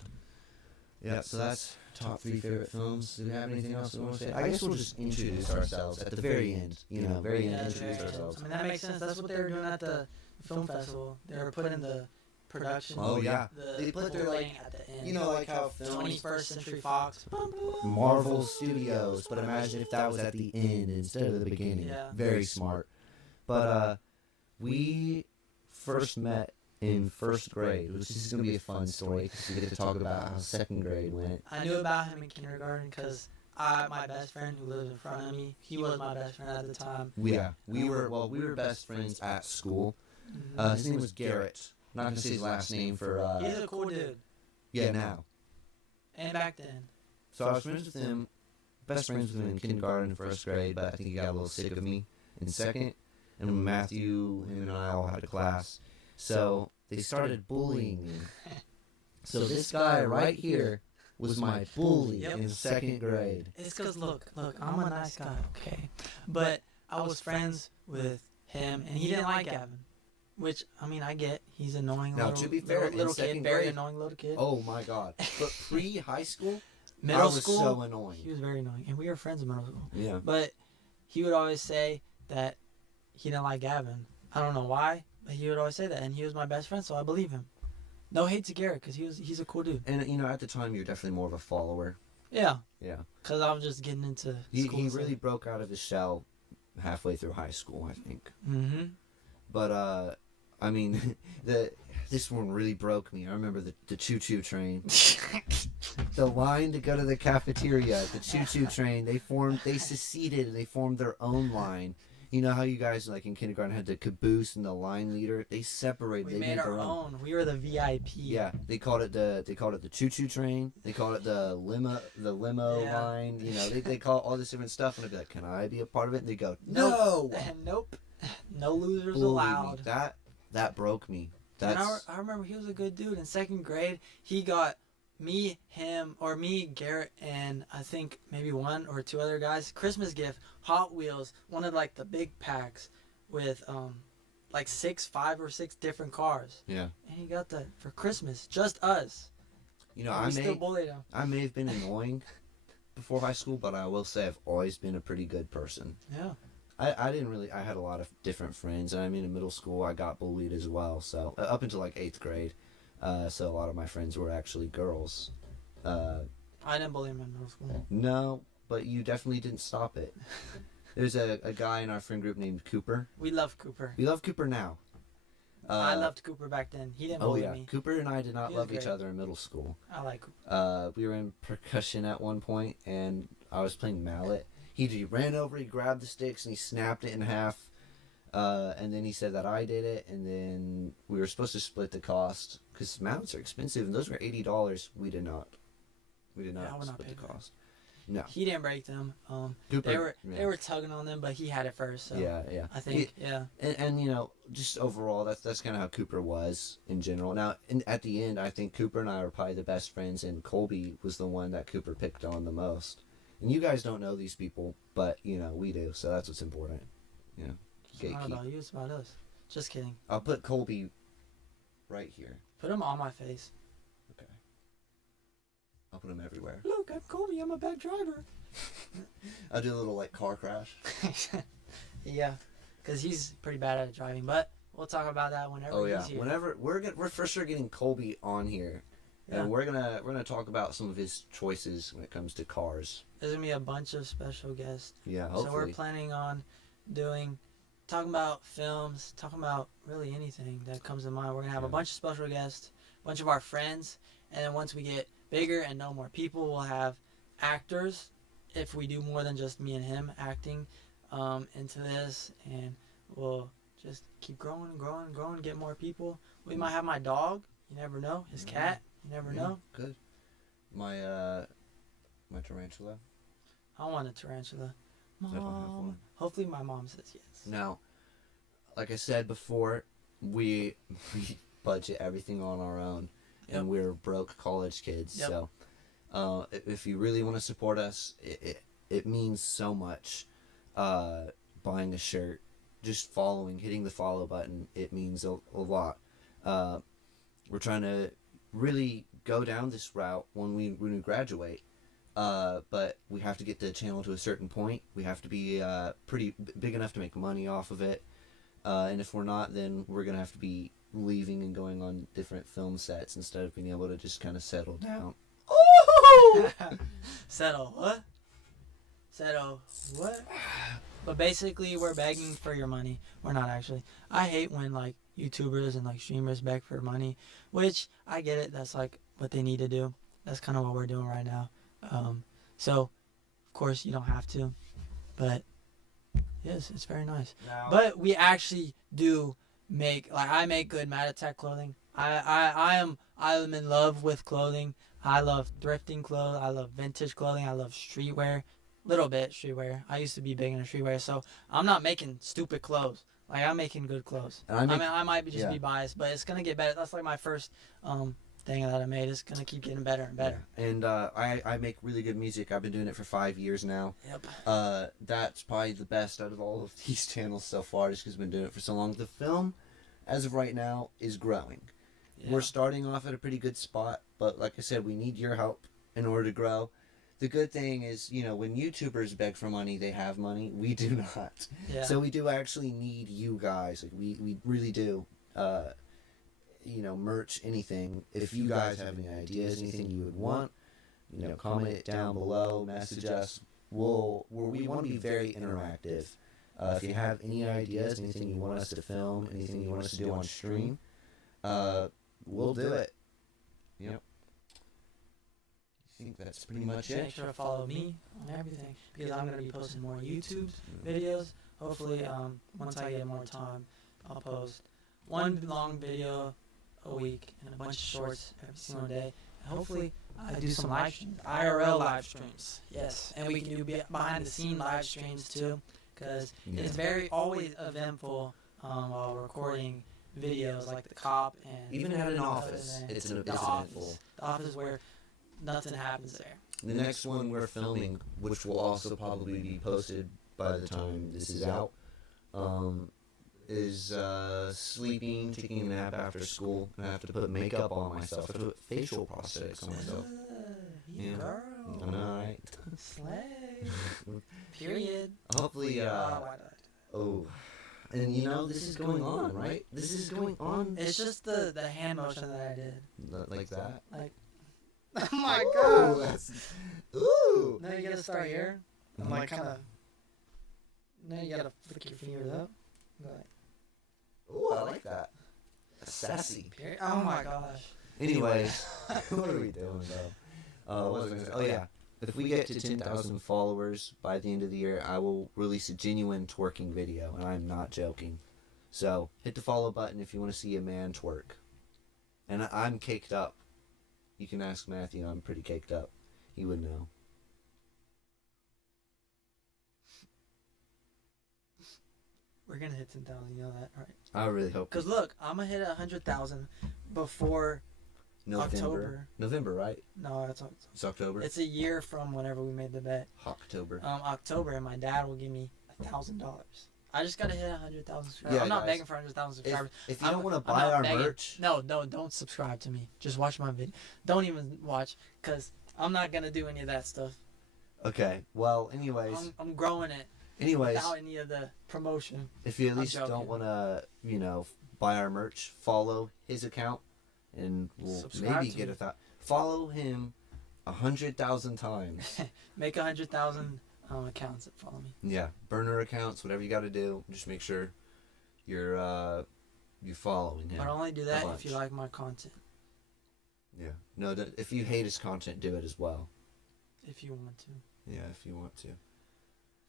Yeah, so that's top 3 favorite films. Do we have anything else we want to say? I guess we'll just introduce ourselves at the very end. Very end, Yeah, introduce yeah. ourselves. I mean, that makes sense. That's what they were doing at the film festival. They were putting the production. Oh, yeah. They put their like at the end. like how 21st Century Fox. Marvel Studios, but imagine if that was at the end instead of the beginning. Yeah. Very smart. But we first met in first grade, which is going to be a fun story because we get to talk about how second grade went. I knew about him in kindergarten because my best friend who lived in front of me, he was my best friend at the time. Yeah, we were best friends at school. His name was Garrett. I'm not going to say his last name for... He's a cool dude. yeah, now. And back then. So I was friends with him, best friends with him in kindergarten and first grade, but I think he got a little sick of me in second. And Matthew, him and I all had a class. So they started bullying me. So this guy right here was my bully Yep. in second grade. It's because, look, I'm a nice guy, okay? But I was friends with him, and he didn't like Gavin. Which, I mean, I get. He's annoying Now, little, to be fair, little in second kid. Very grade- annoying little kid. Oh my god. But pre-high school, Middle I was school, so annoying. he was very annoying. And we were friends in middle school. Yeah. But he would always say that he didn't like Gavin. I don't know why, but he would always say that. And he was my best friend, so I believe him. No hate to Garrett, because he's a cool dude. And, at the time, you're definitely more of a follower. Yeah, Yeah. because I was just getting into He school. really broke out of his shell halfway through high school, I think. Mm-hmm. But, I mean, this one really broke me. I remember the choo-choo train. The line to go to the cafeteria, the choo-choo train, they seceded and they formed their own line. You know how you guys, like in kindergarten, had the caboose and the line leader? They separated. We they made our their own. We were the VIP. Yeah, they called it the choo-choo train. They called it the limo Yeah. line. They call it all this different stuff, and I'd be like, "Can I be a part of it?" And they go, "No." Nope. No losers Bullied allowed. me. That broke me. And That's I remember he was a good dude. In second grade, he got me, Garrett, and I think maybe 1 or 2 other guys Christmas gift, Hot Wheels, one of like the big packs with like 5 or 6 different cars. yeah. And he got that for Christmas, just us. And I we still may bullied him. have been annoying before high school, but I will say I've always been a pretty good person. Yeah. I had a lot of different friends, and I mean in middle school I got bullied as well. So up until like 8th grade, so a lot of my friends were actually girls. I didn't bully him in middle school. No, but you definitely didn't stop it. There's a guy in our friend group named Cooper. We love Cooper. We love Cooper now. I loved Cooper back then. He didn't Oh bully yeah, me. Cooper and I did not He was love each great. other in middle school. I like Cooper. We were in percussion at one point, and I was playing mallet. He ran over, he grabbed the sticks, and he snapped it in half. And then he said that I did it, and then we were supposed to split the cost because mounts are expensive, and those were $80. We did not. We did not I would not split pay the that. cost. No. He didn't break them. Cooper, They were tugging on them, but he had it first. So yeah. I think yeah. And you know, just overall, that's kind of how Cooper was in general. Now, at the end, I think Cooper and I were probably the best friends, and Colby was the one that Cooper picked on the most. And you guys don't know these people, but you know we do, so that's what's important. You know, It's not gatekeep. about you. It's about us. Just kidding. I'll put Colby right here. Put him on my face. Okay. I'll put him everywhere. Look, I'm Kobe. I'm a bad driver. I'll do a little like car crash. Yeah, because he's pretty bad at driving. But we'll talk about that whenever Oh yeah, he's here. whenever we're for sure getting Colby on here, Yeah. and we're gonna talk about some of his choices when it comes to cars. There's gonna be a bunch of special guests. Yeah, So we're hopefully. planning on talking about films, talking about really anything that comes to mind. We're gonna have a Yeah. bunch of special guests, a bunch of our friends, and then once we get bigger and know more people, we'll have actors. If we do more than just me and him acting into this, and we'll just keep growing, get more people. We might have my dog. You never know. His cat. You never Yeah, know. Good. My my tarantula. I want a tarantula. Definitely have Mom. one. Hopefully my mom says yes. Now, like I said before, we budget everything on our own, Yep. and we're broke college kids. Yep. So, if you really want to support us, it means so much. Buying a shirt, just hitting the follow button, it means a lot. We're trying to really go down this route when we graduate. But we have to get the channel to a certain point. We have to be pretty big enough to make money off of it. And if we're not, then we're going to have to be leaving and going on different film sets instead of being able to just kind of settle down. Settle what? Settle what? But basically, we're begging for your money. We're not actually. I hate when like YouTubers and like streamers beg for money, which I get it. That's like what they need to do. That's kind of what we're doing right now. So, of course, you don't have to, but yes, it's very nice. Now, But we actually do I make good Matatech clothing. I'm in love with clothing. I love thrifting clothes. I love vintage clothing. I love streetwear. Little bit streetwear. I used to be big into streetwear, so I'm not making stupid clothes. Like I'm making good clothes. And I might be yeah. be biased, but it's gonna get better. That's like my first thing that I made. It's gonna keep getting better and better. Yeah. And I make really good music. I've been doing it for 5 years now. Yep. That's probably the best out of all of these channels so far, just because I've been doing it for so long. The film, as of right now, is growing. Yeah. We're starting off at a pretty good spot, but like I said, we need your help in order to grow. The good thing is, you know, when YouTubers beg for money, they have money. We do not. Yeah. So we do actually need you guys. Like we really do. You know, merch, anything. If you guys have any ideas, anything you would want, you know, comment it down below, message us. We want to be very interactive. If you have any ideas, anything you want us to film, anything you want us to do on stream, we'll do it. Yep. I think that's pretty much Make it. sure to follow me on everything because I'm gonna be posting more YouTube videos. Hopefully, once I get more time, I'll post one long video a week and a bunch of shorts every single day. And hopefully, I do some live streams, IRL live streams. Yes, and we can do behind the scene live streams too, because it's very always eventful while recording videos like the cop and Even at an office, it's eventful. The office where nothing happens there. The next one we're filming, which will also probably be posted by the time this is out, is sleeping, taking a nap after school, and I have to put makeup on myself. I have to put facial prosthetics on myself. You Yeah. girl. I know, right? Slay. Period. Hopefully, oh, and you know, this is going on, right? This is going on It's just the hand motion that I did. like that. Like, oh my Ooh, god. that's- Ooh. Now you gotta start here. I'm like kind of. Now you gotta flick your fingers up. Like, Ooh, I like that. That's sassy. period. Oh my gosh. Anyways, what are we doing though? What was I gonna say? Oh yeah, if we get to 10,000 followers by the end of the year, I will release a genuine twerking video, and I'm not joking. So hit the follow button if you want to see a man twerk. And I'm caked up. You can ask Matthew. I'm pretty caked up. He would know. We're gonna hit 10,000. You know that, right? I really hope. Cause look, I'm gonna hit 100,000 before October. November, right? No, It's October. it's a year from whenever we made the bet. October. October, and my dad will give me $1,000. I just gotta hit 100,000 subscribers. Yeah, I'm not guys, begging for 100,000 subscribers. If you I'm- don't want to I'm buy not our begging. merch, No, don't subscribe to me. Just watch my video. Don't even watch, cause I'm not gonna do any of that stuff. okay. Well, anyways, I'm growing it without any of the promotion. if you at I'm least don't joking. want to, buy our merch, follow his account, and we'll Subscribe maybe to get me. follow him 100,000 times. Make 100,000 accounts that follow me. Yeah, burner accounts, whatever you got to do. Just make sure you're following him. But only do that if you bunch. like my content. Yeah. No, if you hate his content, do it as well. If you want to. Yeah, if you want to.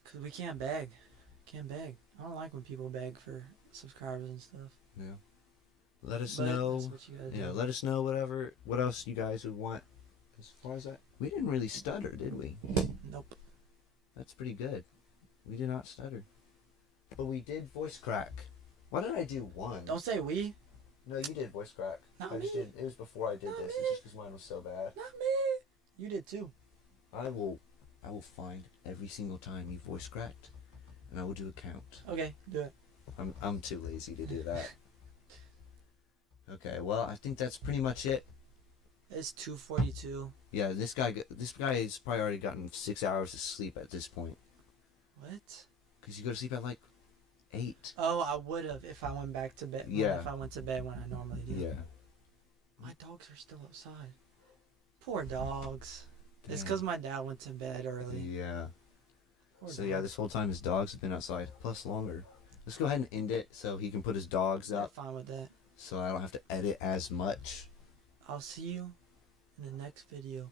Cause we can't beg. Can't beg. I don't like when people beg for subscribers and stuff. Yeah. Let us But know. that's what you gotta do. Yeah, let us know what else you guys would want. As far as that, we didn't really stutter, did we? Nope. That's pretty good. We did not stutter, but we did voice crack. Why did I do one? Don't say we. No, you did voice crack. Not I just me. did. It was before I did Not this. me. It's just because mine was so bad. Not me. You did too. I will find every single time you voice cracked, and I will do a count. Okay, do it. I'm too lazy to do that. Okay, well, I think that's pretty much it. It's 2:42. Yeah, this guy has probably already gotten 6 hours of sleep at this point. What? Cause you go to sleep at like 8. Oh, I would have if I went back to bed. Yeah. If I went to bed when I normally do. Yeah. My dogs are still outside. Poor dogs. It's Damn. because my dad went to bed early. Yeah. Poor So yeah, dogs. this whole time his dogs have been outside, plus longer. Let's go ahead and end it so he can put his dogs I'm up, fine with that. so I don't have to edit as much. I'll see you in the next video.